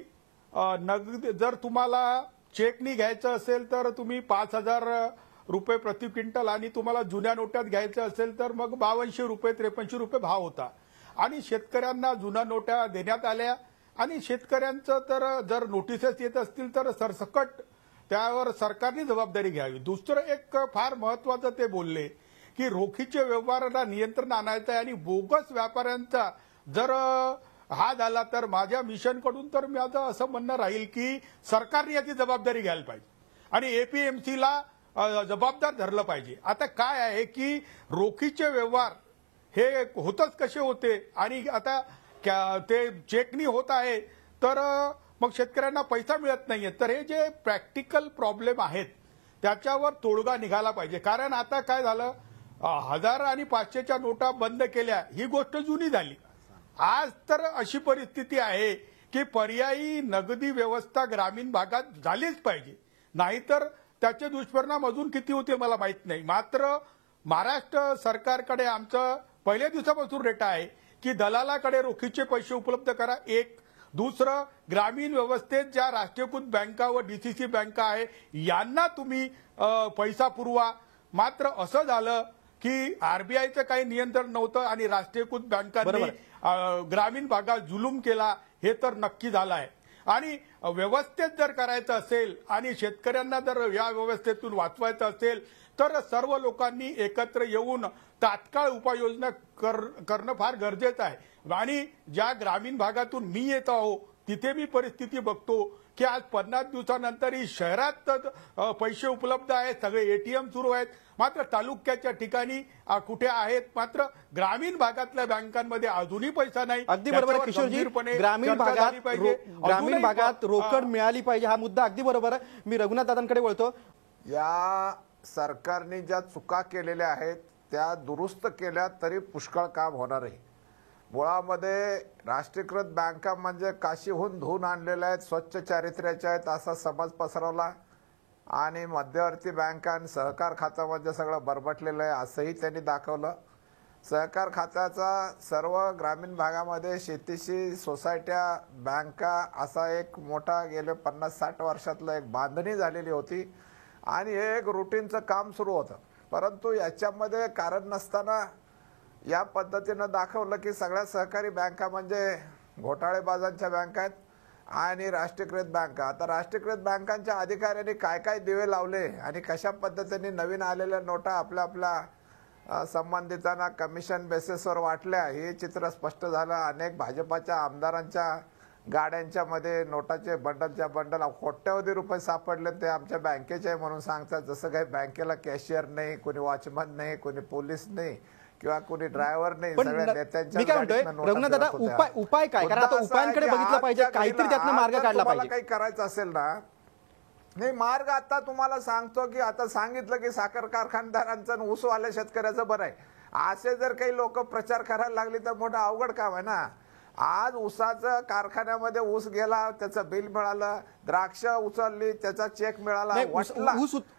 नगद जर तुम्हाला चेकनी घ्यायचं असेल तर तुम्ही 5,000 रुपये प्रति क्विंटल आणि तुम्हाला जुन्या नोट्यात घ्यायचं असेल तर मग 5200 रुपये 5300 रुपये भाव होता. आणि शेतकऱ्यांना जुन्या नोट्या देण्यात आल्या आणि शेतकऱ्यांचं तर जर नोटिसेस येत असतील तर सरसकट त्यावर सरकारने जबाबदारी घ्यावी. दुसरं एक फार महत्वाचं ते बोलले की रोखीच्या व्यवहाराला नियंत्रण आणायचं आहे आणि बोगस व्यापाऱ्यांचा जर हा झाला तर माझ्या मिशनकडून तर माझं असं म्हणणं राहील की सरकारने याची जबाबदारी घ्यायला पाहिजे आणि एपीएमसीला जबाबदार धरलं पाहिजे. आता काय आहे की रोखीचे व्यवहार हे होतच कसे होते आणि आता ते चेकनी होत आहे तर मग शेतकऱ्यांना पैसा मिळत नाहीये. तर हे जे प्रॅक्टिकल प्रॉब्लेम आहेत त्याच्यावर तोडगा निघाला पाहिजे. कारण आता काय झालं, 1000 आणि 500च्या नोटा बंद केल्या ही गोष्ट जुनी झाली. आज तर अशी परिस्थिती आहे की पर्यायी नगदी व्यवस्था ग्रामीण भागात झालीच पाहिजे, नाहीतर त्याचे दुष्परिणाम अजून किती होते मला माहित नाही. मात्र महाराष्ट्र सरकारकडे आमचं पहिल्या दिवसापासून डेटा आहे की दलालाकडे रोखीचे पैसे उपलब्ध करा. एक दुसरं, ग्रामीण व्यवस्थेत ज्या राष्ट्रीयकृत बँका व डीसीसी बँका आहे यांना तुम्ही पैसा पुरवा. मात्र असं झालं की आरबीआयचं काही नियंत्रण नव्हतं आणि राष्ट्रीयकृत बँकांनी ग्रामीण भागात जुलूम केला, हे तर नक्की झालं आहे. आणि व्यवस्थेत जर करायचं असेल आणि शेतकऱ्यांना जर या व्यवस्थेतून वाचवायचं असेल तर सर्व लोकांनी एकत्र येऊन तात्काळ उपाययोजना करणं फार गरजेचं आहे. आणि ज्या ग्रामीण भागातून मी येत आहो तिथे मी परिस्थिती बघतो की आज 50 दिवसानंतरही शहरात पैसे उपलब्ध आहेत, सगळे एटीएम सुरू आहेत, मात्र तालुक्याच्या ठिकाणी कुठे आहेत, मात्र ग्रामीण भागातल्या बँकांमध्ये अजूनही पैसा नाही. अगदी बरोबर किशोरजी, ग्रामीण भागात रोकड मिळाली पाहिजे हा मुद्दा अगदी बरोबर आहे. मी रघुनाथ दादांकडे बोलतो. या सरकारने ज्या चुका केलेल्या आहेत त्या दुरुस्त केल्या तरी पुष्कळ काम होणार आहे. मुळामध्ये राष्ट्रीयकृत बँका म्हणजे काशीहून धुवून आणलेल्या आहेत, स्वच्छ चारित्र्याच्या आहेत असा समज पसरवला आणि मध्यवर्ती बँका आणि सहकार खातं म्हणजे सगळं बरबटलेलं आहे असंही त्यांनी दाखवलं. सहकार खात्याचा सर्व ग्रामीण भागामध्ये शेतीशी सोसायट्या बँका असा एक मोठा गेले 50-60 वर्षातलं एक बांधणी झालेली होती आणि हे एक रुटीनचं काम सुरू होतं. परंतु याच्यामध्ये कारण नसताना या पद्धतीनं दाखवलं की सगळ्या सहकारी बँका म्हणजे घोटाळेबाजांच्या बँका आहेत आणि राष्ट्रीयकृत बँका. आता राष्ट्रीयकृत बँकांच्या अधिकाऱ्यांनी काय काय दिवे लावले आणि कशा पद्धतीने नवीन आलेल्या नोटा आपल्या आपल्या संबंधितांना कमिशन बेसिसवर वाटल्या हे चित्र स्पष्ट झालं. अनेक भाजपाच्या आमदारांच्या गाड्यांच्या मध्ये नोटाचे बंडलच्या बंडल कोट्यवधी रुपये सापडले, ते आमच्या बँकेचे आहे म्हणून सांगतात. जसं काही बँकेला कॅशियर नाही, कोणी वॉचमन नाही, कोणी पोलीस नाही किंवा कोणी ड्रायव्हर नाही, सगळ्या नेत्यांच्या. मी काय म्हणतोय रघुनाथ दादा, उपाय काय? कारण आता उपायांकडे बघितलं पाहिजे, काहीतरी त्यातनं मार्ग काढला पाहिजे. काही करायचं असेल ना, नाही मार्ग आता तुम्हाला सांगतो की आता सांगितलं की साखर कारखानदारांचं ऊसवाल्या शेतकऱ्याचं बरं आहे, असे जर काही लोक प्रचार करायला लागले तर मोठं अवघड काम आहे ना. आज ऊसाचं कारखान्यामध्ये ऊस गेला, त्याचं बिल मिळालं, द्राक्ष उचलली त्याचा चेक मिळाला, वाटला.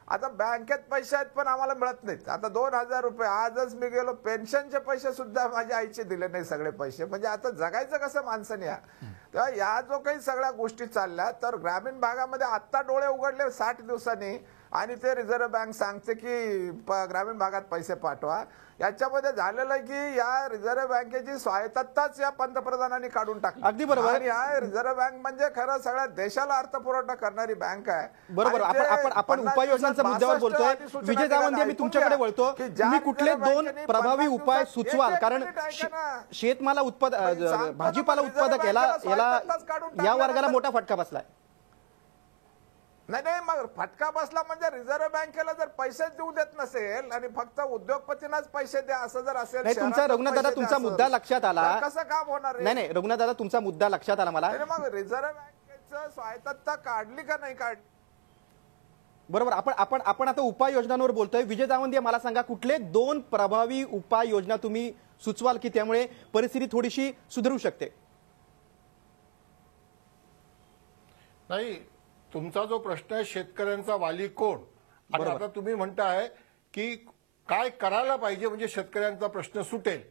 आता बँकेत पैसे आहेत पण आम्हाला मिळत नाहीत. आता 2000 रुपये आजच मी गेलो, पेन्शनचे पैसे सुद्धा माझ्या आईचे दिले नाही सगळे पैसे. म्हणजे आता जगायचं कसं माणसाने? या जो काही सगळ्या गोष्टी चालल्या तर ग्रामीण भागामध्ये आत्ता डोळे उघडले 60 दिवसांनी आणि ते रिझर्व्ह बँक सांगते की ग्रामीण भागात पैसे पाठवा. याच्यामध्ये झालेलं आहे की या रिझर्व्ह बँकेची स्वायत्तताच या पंतप्रधानांनी काढून टाकली. अगदी बरोबर. आणि या रिझर्व्ह बँक म्हणजे खरं सगळ्या देशाला अर्थपुरवठा करणारी बँक आहे. बरोबर. आणि ते आपण 50 उपाययोजनांच्या दिवसात मुद्द्यावर 62 बोलतोय. अधिसूचना विजय जावंदे, मी निघाल्या. तुमच्याकडे ऐकून वळतो. घ्या की ज्या तुम्ही कुठले रिझर्व्ह दोन बँकेने प्रभावी 50 उपाय दिवसात सुचवाल? एक कारण मिनिट ऐका ना. शेतमाला सांगतो भाजीपाला ना, उत्पादक रिझर्व्ह बँकेला याला स्वायत्तताच काढून या टाकलं वर्गाला ना. मोठा फटका बसलाय. नाही मग फटका बसला म्हणजे रिझर्व्ह बँकेला जर पैसे देऊ देत नसेल आणि फक्त उद्योगपतींनाच पैसे द्या असं जर असेल, नाही, तुमचा शहरातच रघुनाथ दादा पैसे तुमचा द्या असं, मुद्दा लक्षात आला. तर कसं काम होणार रे? नाही रघुनाथ दादा तुमचा मुद्दा लक्षात आला मला. नाही, मग रिझर्व्ह बँकेचं स्वायत्तता काढली का नाही काढली? बरोबर. आपण आता उपाययोजनांवर बोलतोय. विजय जावंदे, मला सांगा कुठले दोन प्रभावी उपाययोजना तुम्ही सुचवाल की त्यामुळे परिस्थिती थोडीशी सुधारू शकते? नाही, तुमचा जो प्रश्न आहे शेतकऱ्यांचा वाली कोण, आणि बरोबर. आता तुम्ही म्हणताय की काय करायला पाहिजे म्हणजे शेतकऱ्यांचा प्रश्न सुटेल.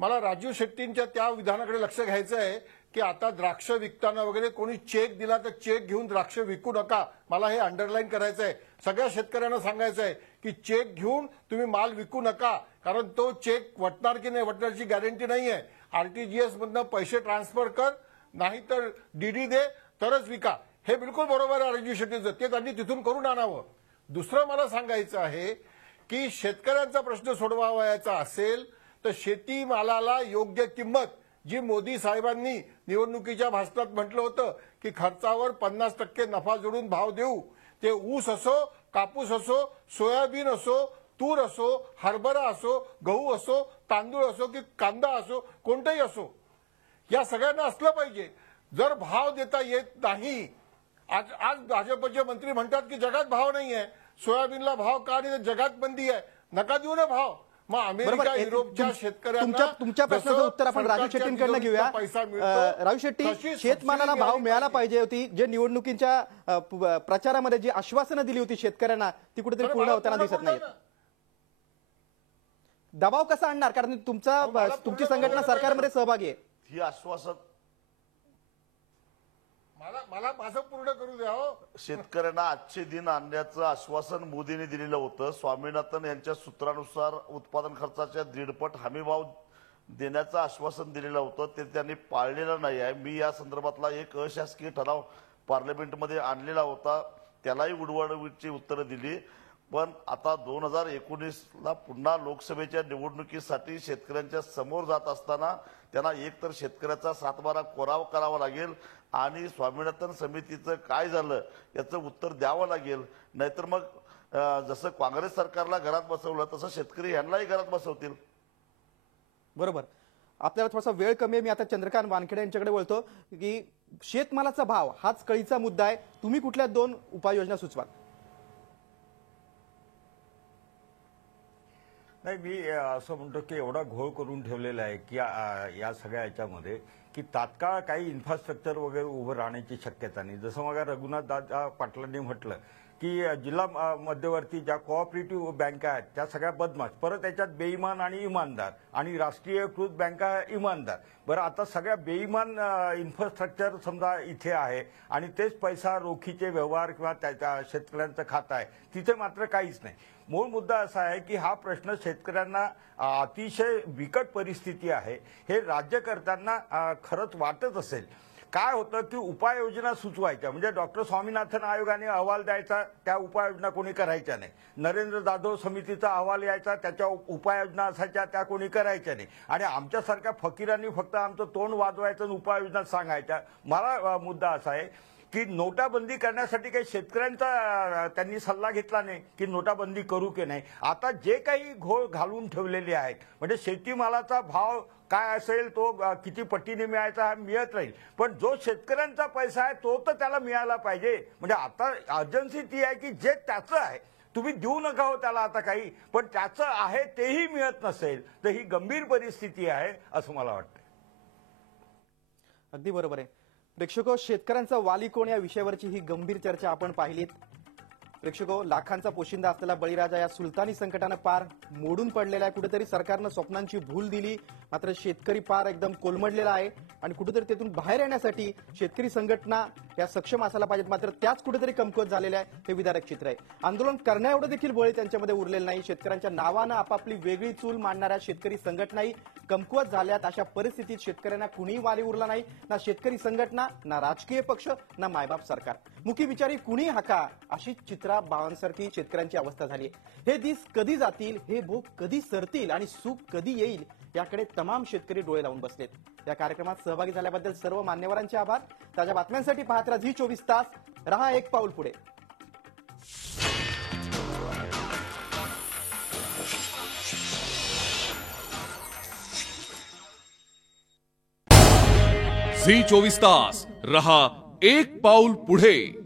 मला राजू शेट्टींच्या त्या विधानाकडे लक्ष घ्यायचं आहे की आता द्राक्ष विकताना वगैरे कोणी चेक दिला तर चेक घेऊन द्राक्ष विकू नका. मला हे अंडरलाईन करायचं आहे. सगळ्या शेतकऱ्यांना सांगायचं आहे की चेक घेऊन तुम्ही माल विकू नका, कारण तो चेक वटणार की नाही वटण्याची गॅरंटी नाही आहे. आरटीजीएस मधनं पैसे ट्रान्सफर कर, नाहीतर डीडी दे तरच विका. हे बिलकुल बरोबर आहे राजू शेट्टीचं, ते त्यांनी तिथून करून आणावं. दुसरं मला सांगायचं आहे की शेतकऱ्यांचा प्रश्न सोडवायचा असेल तर शेतीमालाला योग्य किंमत, जी मोदी साहेबांनी निवडणुकीच्या भाषणात म्हटलं होतं की खर्चावर 50% नफा जोडून भाव देऊ, ते ऊस असो, कापूस असो, सोयाबीन असो, तूर असो, हरभरा असो, गहू असो, तांदूळ असो की कांदा असो, कोणताही असो, या सगळ्यांना असलं पाहिजे. जर भाव देता येत नाही, आज भाजपचे मंत्री म्हणतात की जगात भाव नाही आहे, सोयाबीनला भाव का नाही, जगात बंदी आहे, नका देऊ ना भाव. मग अमेरिका, युरोपच्या शेतकऱ्यांना तुमच्या प्रश्नाचं उत्तर आपण राजू शेट्टींकडनं घेऊया. राजू शेट्टी, शेतमालाला भाव मिळाला पाहिजे होती, जे निवडणुकीच्या प्रचारामध्ये जी आश्वासनं दिली होती शेतकऱ्यांना ती कुठेतरी पूर्ण होताना दिसत नाहीत. दबाव कसा आणणार? कारण तुमची संघटना सरकारमध्ये सहभागी आहे. ही आश्वासन मला माझं पूर्ण करू द्या. हो, शेतकऱ्यांना आजचे दिन आणण्याचं आश्वासन मोदींनी दिलेलं होतं. स्वामीनाथन यांच्या सूत्रानुसार उत्पादन खर्चाच्या 1.5 हमीभाव देण्याचं आश्वासन दिलेलं होतं, ते त्यांनी पाळलेलं नाही आहे. मी या संदर्भातला एक अशासकीय ठराव पार्लमेंटमध्ये आणलेला होता, त्यालाही उडवाउडवीची उत्तरं दिली. पण आता 2019ला पुन्हा लोकसभेच्या निवडणुकीसाठी शेतकऱ्यांच्या समोर जात असताना त्यांना एकतर शेतकऱ्याचा 7/12 कोराव करावा लागेल आणि स्वामीनाथन समितीचं काय झालं याचं उत्तर द्यावं लागेल. नाहीतर मग जसं काँग्रेस सरकारला घरात बसवलं तसं शेतकरी यांनाही घरात बसवतील. बरोबर. आपल्याला थोडासा वेळ कमी आहे. मी आता चंद्रकांत वानखेडे यांच्याकडे वळतो की शेतमालाचा भाव हाच कळीचा मुद्दा आहे. तुम्ही कुठल्या दोन उपाययोजना सुचवाल? नाही, मी असं म्हणतो की एवढा घोळ करून ठेवलेला आहे की या सगळ्या याच्यामध्ये की तात्काळ काही इन्फ्रास्ट्रक्चर वगैरे उभं राहण्याची शक्यता नाही. जसं मग रघुनाथ दादा पाटलांनी म्हटलं की जिल्हा मध्यवर्ती ज्या कोऑपरेटिव्ह बँका आहेत त्या सगळ्या बदमाश, परत त्याच्यात बेईमान आणि इमानदार, आणि राष्ट्रीयकृत बँका इमानदार. बरं, आता सगळ्या बेईमान इन्फ्रास्ट्रक्चर समजा इथे आहे आणि तेच पैसा रोखीचे व्यवहार किंवा त्याच्या शेतकऱ्यांचं खातं आहे, तिथे मात्र काहीच नाही. मूळ मुद्दा असा आहे की हा प्रश्न शेतकऱ्यांना अतिशय बिकट परिस्थिती आहे हे राज्यकर्त्यांना खरंच वाटत असेल. काय होतं की उपाययोजना सुचवायच्या म्हणजे डॉक्टर स्वामीनाथन आयोगाने अहवाल द्यायचा, त्या उपाययोजना कोणी करायच्या नाही. नरेंद्र जाधव समितीचा अहवाल यायचा, त्याच्या उपाययोजना असायच्या, त्या कोणी करायच्या नाही. आणि आमच्यासारख्या फकीरांनी फक्त आमचं तोंड वाजवायचं आणि उपाययोजना सांगायच्या. मला मुद्दा असा आहे की नोटाबंदी करण्यासाठी काही शेतकऱ्यांचा त्यांनी सल्ला घेतला नाही की नोटाबंदी करू की नाही. आता जे काही घोळ घालून ठेवलेले आहेत म्हणजे शेतीमालाचा भाव काय असेल तो किती पटीने मिळायचा हा मिळत राहील, पण जो शेतकऱ्यांचा पैसा आहे तो तर त्याला मिळाला पाहिजे. म्हणजे आता अर्जन्सी ती आहे की जे त्याचं आहे तुम्ही देऊ नका हो त्याला आता काही, पण त्याचं आहे तेही मिळत नसेल तर ही गंभीर परिस्थिती आहे असं मला वाटतं. अगदी बरोबर आहे. प्रेक्षको, शेतकऱ्यांचा वाली कोण या विषयावरची ही गंभीर चर्चा आपण पाहिलीत. प्रेक्षको, लाखांचा पोशिंदा असलेला बळीराजा या सुलतानी संकटानं पार मोडून पडलेला आहे. कुठेतरी सरकारनं स्वप्नांची भूल दिली, मात्र शेतकरी पार एकदम कोलमडलेला आहे आणि कुठेतरी त्यातून बाहेर येण्यासाठी शेतकरी संघटना या सक्षम असायला पाहिजेत, मात्र त्याच कुठेतरी कमकुवत झालेल्या आहे. हे विदारक चित्र आहे. आंदोलन करण्या एवढं देखील बळी त्यांच्यामध्ये उरलेलं नाही. शेतकऱ्यांच्या नावानं आपापली वेगळी चूल मांडणाऱ्या शेतकरी संघटनाही कमकुवत झाल्यात. अशा परिस्थितीत शेतकऱ्यांना कुणीही वाली उरला नाही, ना शेतकरी संघटना, ना राजकीय पक्ष, ना मायबाप सरकार. मुखी बिचारी कुणी हाका अशी चित्रा बाळांसारखी शेतकऱ्यांची अवस्था झाली आहे. हे दिस कधी जातील, हे भोग कधी सरतील आणि सुख कधी येईल याकडे तमाम शेतकरी डोळे लावून बसलेत. या कार्यक्रमात सहभागी झाल्याबद्दल सर्व मान्यवरांचे आभार. ताज्या बातम्यांसाठी पाहत राहा झी 24 तास. रहा एक पाऊल पुढे. झी 24 तास रहा एक पाऊल पुढे.